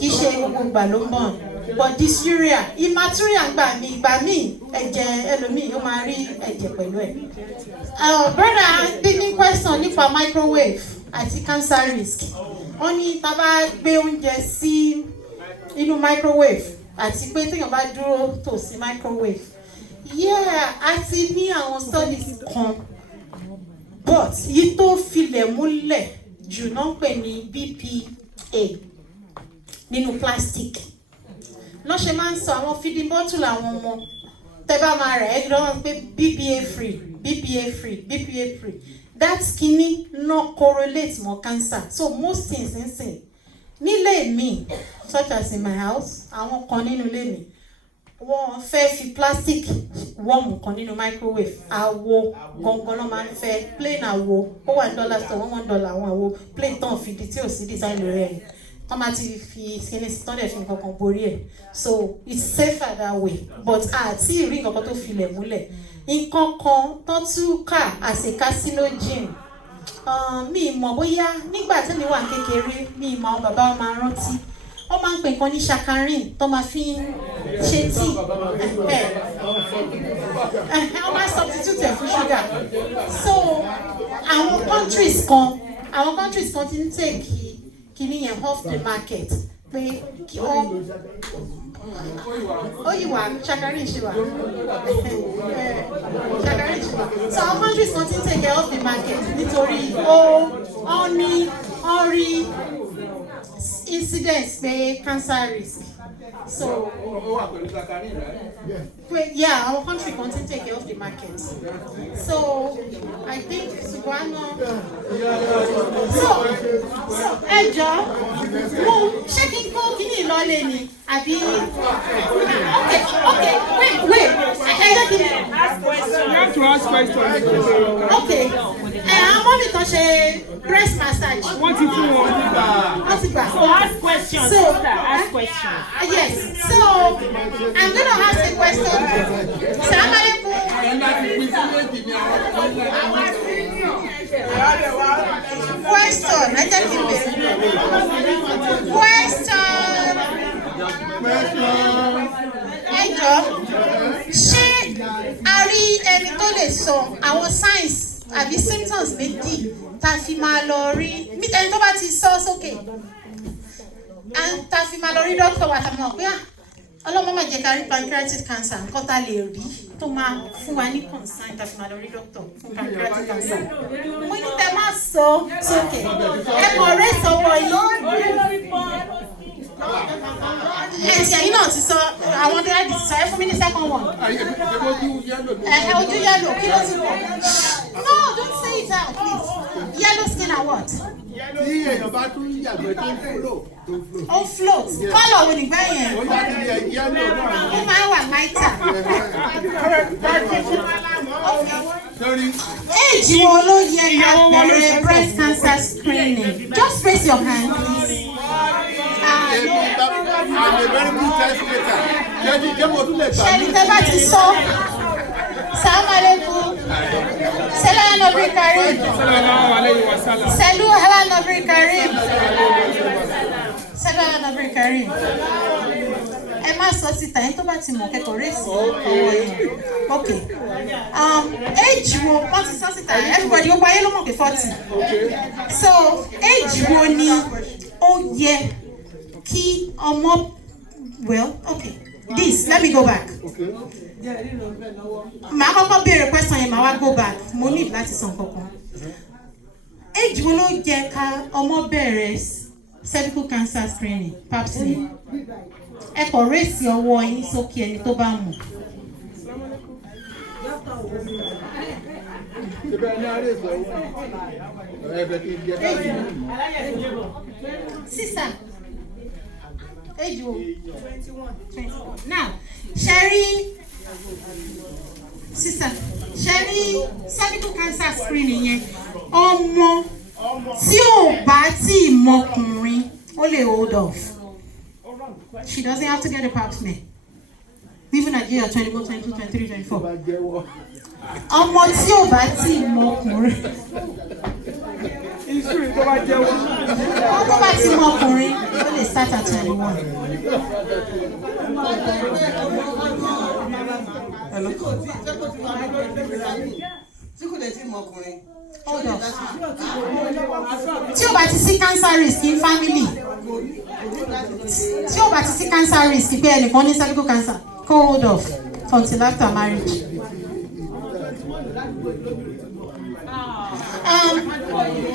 Kì í ṣe gbogbo ìgbà ló ń burn. But dysuria, hematuria ìgbà míì ẹ̀jẹ̀ ẹlòmíì ó máa rí ẹ̀jẹ̀ pẹ̀lú ẹ̀. Brother bí ní question nípa microwave àti cancer risk. Wọ́n ní tá bá gbé oúnjẹ sí inú microwave àti pé téèyàn bá dúró tòsí microwave. Yeah, a ti ní àwọn studies kan, but yìí tó filẹ̀ múlẹ̀ jù náà ń pè ní BPA nínú plastic. Lọ́ṣẹ̀ máa ń sọ àwọn feeding bottle àwọn ọmọ tẹ́ bá máa rẹ̀ ẹ́ lọ́wọ́ pé BPA free. That skinny no correlates more cancer. So most things insane. Nílé mi, such as in my house, àwọn kan nínú ilé mi, wọ́n fẹ́ fi plastic warm kan nínú microwave. Àwo gangan ló máa ń fẹ́ plain àwo. Ó wà ní dollar store $1 àwọn àwo plain tán fìdí tí ò sí design lórí ẹ̀. Wọ́n máa ti fi skinny tán dẹ̀ fi nǹkan kan borí ẹ̀. So it's safer that way. But àti ìrí nǹkan kan tó filẹ̀ múlẹ̀. Nǹkan kan tó tún kà as a carcinogen. Mi mọ̀ bóyá nígbà tí mi wà kékeré mi mọ̀ àwọn bàbá wa máa rántí. Wọ́n máa ń pè nǹkan ní saccharin tó máa fi ń ṣe tíì. Wọ́n máa substitute ẹ̀ fún sugar. So àwọn countries kan ti ń take kìíní yẹn off the market pé kí wọ́n ó yìí wà saccharin ṣe wà saccharin ṣe wà. So our countries kan ti ń take it off the market nítorí ó rí incidents pé cancer risk. So yeah, our country can take it off the market. So I think Suguano. So ẹjọ́ mo ṣé kí n kó kíní ìlọlẹ ni àbí. Okay wait ẹjọ́ kí ni. You have to ask questions. Okay àwọn mọ́mí kan ṣe breast massage. Wọ́n ti fún wọn. Wọ́n ti gbà. So ask questions. So ask questions. Yes. So I'm gonna ask a question. Salaam alaikum. Question. I just give it. Question. Ẹjọ́, ṣé a rí ẹni tó lè sọ àwọn signs àbí symptoms méjì tá a fi máa lọ rí ẹni tó bá ti sọ sókè tá a fi máa lọ rí dókítà wa tá a mọ̀ pé ọlọ́mọ máa jẹ́ ká rí pancreatic cancer nǹkan tá a lè rí tó máa fún wa ní concern tá a fi máa lọ rí dókítà fún pancreatic cancer. Mo ní tẹ́ máa sọ sókè ẹ kọ̀ rẹ́ sọ́wọ́ yìí. Ẹ̀sìn ẹ̀yìn náà ti sọ àwọn tó yẹ ti sọ ẹ fún mi ní second one. Ojú yellow kí ló ti wọ̀? No, don't say it out please. Yellow skin and what? Tí èèyàn bá tún yàgbẹ́ tó ń flow. Ó float. Kọ́lọ̀ wo nìgbẹ́ yẹn? Ó máa ń wà máìtà. Age wo ló yẹ ká bẹ̀rẹ̀ breast cancer screening? Just raise your hand, please. Ṣẹ́ni tẹ́ bá ti sọ. Salaam alaikum. Salam Nabi Karim. Salut ala Nabi Karim. Salut ala Nabi Karim. Ẹ má sọ síta yín tó bá ti mọ̀ kẹ́kọ̀ọ́ rẹ̀ sí ọwọ́ yín. Okay. Age wo wọ́n ti sọ síta yín? Everybody ó wáyé ló mọ̀ pé 40. So age wo ni ó yẹ kí ọmọ okay. Let me go back. Màá kọ́kọ́ béèrè question yẹn, màá wá go back. Mo need láti sọ nǹkankan. Age wo ló yẹ ká ọmọ bẹ̀rẹ̀ cervical cancer screening, pap smear? Ẹ kọ̀ rèsì ọwọ́ yín sókè ẹni tó bá mọ̀. Sísà. Age wo? 21. Now, Sherry, cervical cancer screening yẹn, ọmọ tí ò bá tí mọkùnrin ó lè hold off. She doesn't have to get a pap smear. Even at year 21, 22, 23, 24. Ọmọ tí ò bá tí mọkùnrin. Ọmọ bá tí mọkùnrin ó lè start at 21. Hello. Hold on. Tí o bá ti sí cancer risk in family, tí o bá ti sí cancer risk pé ẹnìkan ní cervical cancer, kó hold off until after marriage.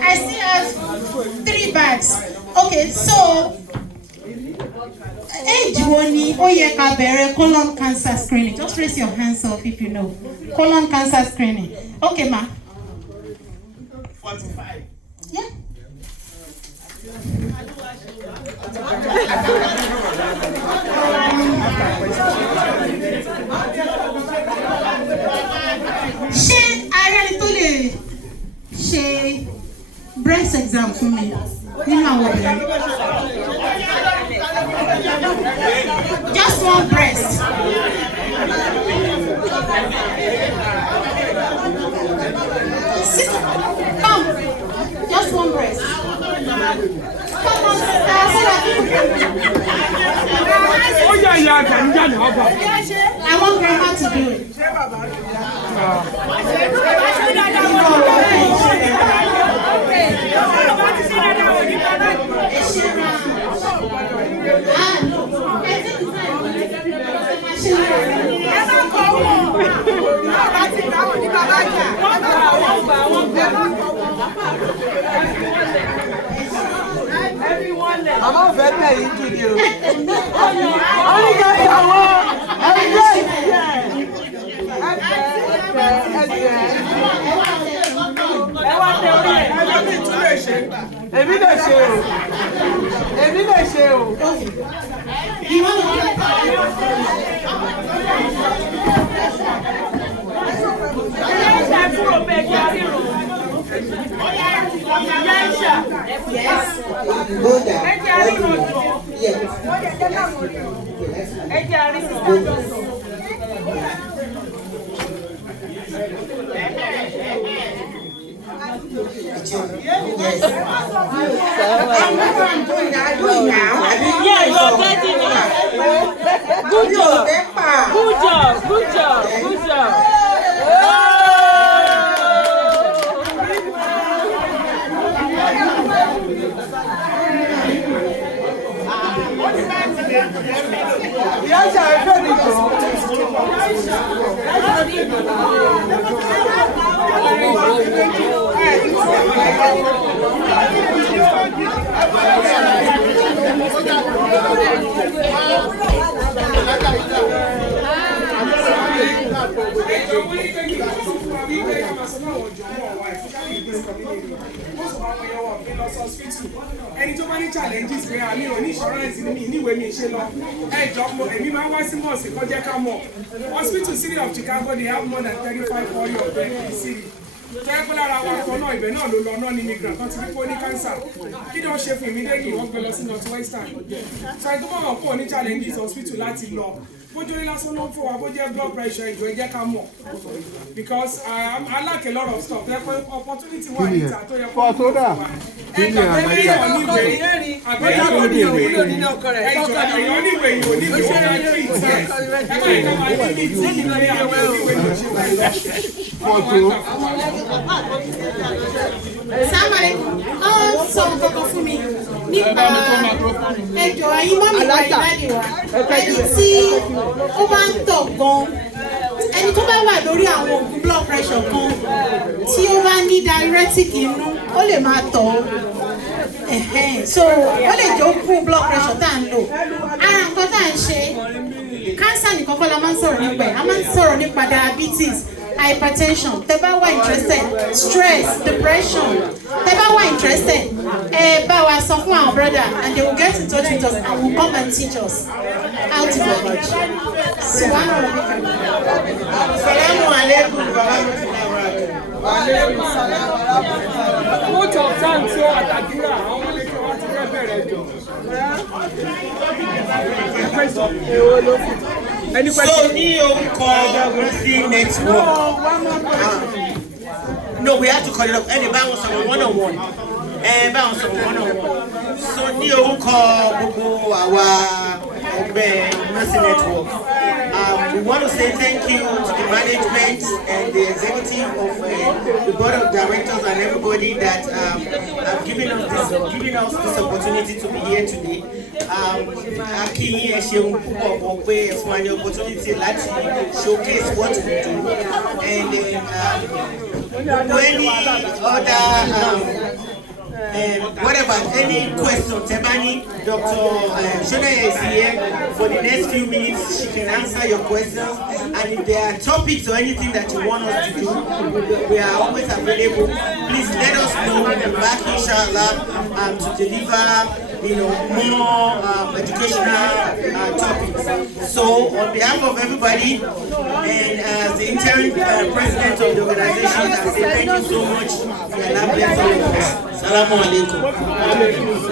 I still have 3 bags. Okay, so age wo ni ó yẹ ká bẹ̀rẹ̀ colon cancer screening? Just raise your hands up if you know. Colon cancer screening. Okay, ma. 45. Yeah. Ṣé ara ẹni tó lè ṣe breast exam fún mi nínú àwọn obìnrin? Just one breast. Come, just one breast. Come on, I want grandma to do it. Mama fẹ́ tẹ̀ yín jù ni o. Ọ̀nìkà ìyàwó ẹgbẹ́ ẹ wá tẹ orí ẹ̀. Ẹgbẹ́ mi tún lè ṣe. Èmi lè ṣe o. Èmi lè ṣe o. Good job. Good job. Good job. Good job. Yes, I heard it. Most àwọn èèyàn wọ̀ kí lọ sọ hospital ẹni tó bá ní challenges pé àmì ò ní insurance ní mi níwèé mi ṣe lọ ẹjọ́ mo èmi máa ń wá sí mọ̀ọ́sì kan jẹ́ ká mọ̀ hospital city of Chicago they have more than 35 40 of them in the city jẹ́ pé lára wa kan náà ibẹ̀ náà ló lọ non immigrant kan ti fi kó ní cancer kí ni wọ́n ṣe fún immediately wọ́n gbé lọ sí north western so ẹni tó bá wọn kó ní challenges hospital láti lọ bójú ní lásán ló ń fún wa bó jẹ́ blood pressure ìjọ ẹ jẹ́ ká mọ̀ because I like a lot of stuff ẹ pé opportunity wà níta tó yẹ kó fún wa ẹ̀ka pẹ́ẹ́lí ọ̀níwèé àgbẹ̀yàwó níwèé ẹ̀jọ̀ èèyàn níwèé yìí ò níwèé ó máa kí ìtì ẹ̀ ẹ̀ máa ń máa ní ní ìtì níwèé àwọn oníwèé ló ṣe wáyé. Sáàmàlẹ́ ọ sọ nǹkan fún mi nípa ẹjọ́ ayé mọ́mí wa ìbádìí wa ẹni tí ó bá ń tọ̀ gan ẹni tó bá wà lórí àwọn oògùn blood pressure kan tí ó bá ní diuretic inú ó lè máa tọ̀ so ó lè jẹ́ òkú blood pressure tá à ń lò ara nǹkan tá à ń ṣe cancer nìkan kọ́ la máa ń sọ̀rọ̀ nípa ẹ̀ a máa ń sọ̀rọ̀ nípa diabetes hypertension tẹ́ bá wà interested stress depression tẹ́ bá wà interested ẹ bá wa sọ fún our brother and they will get in touch with us and will come and teach us how to manage. Salamu alaikum. Most of time so àtàdúrà àwọn ọmọlẹ́kẹ̀ wá ti fẹ́ bẹ̀rẹ̀ jọ. So ní orúkọ Mercy Network. No, we have to call it up. Ẹni báwọn sọ̀rọ̀ one-on-one. Báwọn sọ̀rọ̀ one-on-one. So ní orúkọ gbogbo àwa ẹgbẹ́ Mercy Network. We want to say thank you to the management and the executive of the board of directors and everybody that have given us this opportunity to be here today. Aki ṣeun púpọ̀ mọ̀ pé ẹ fún wa ní opportunity láti showcase what we do and any other whatever, any question, Tebani, Dr. Shonaya is here for the next few minutes. She can answer your questions. And if there are topics or anything that you want us to do, we are always available. Please let us know. We'll be back, inshallah, to deliver, more educational topics. So, on behalf of everybody, and as the interim president of the organization, I say thank you so much. And God bless all of us. Assalamu alaikum.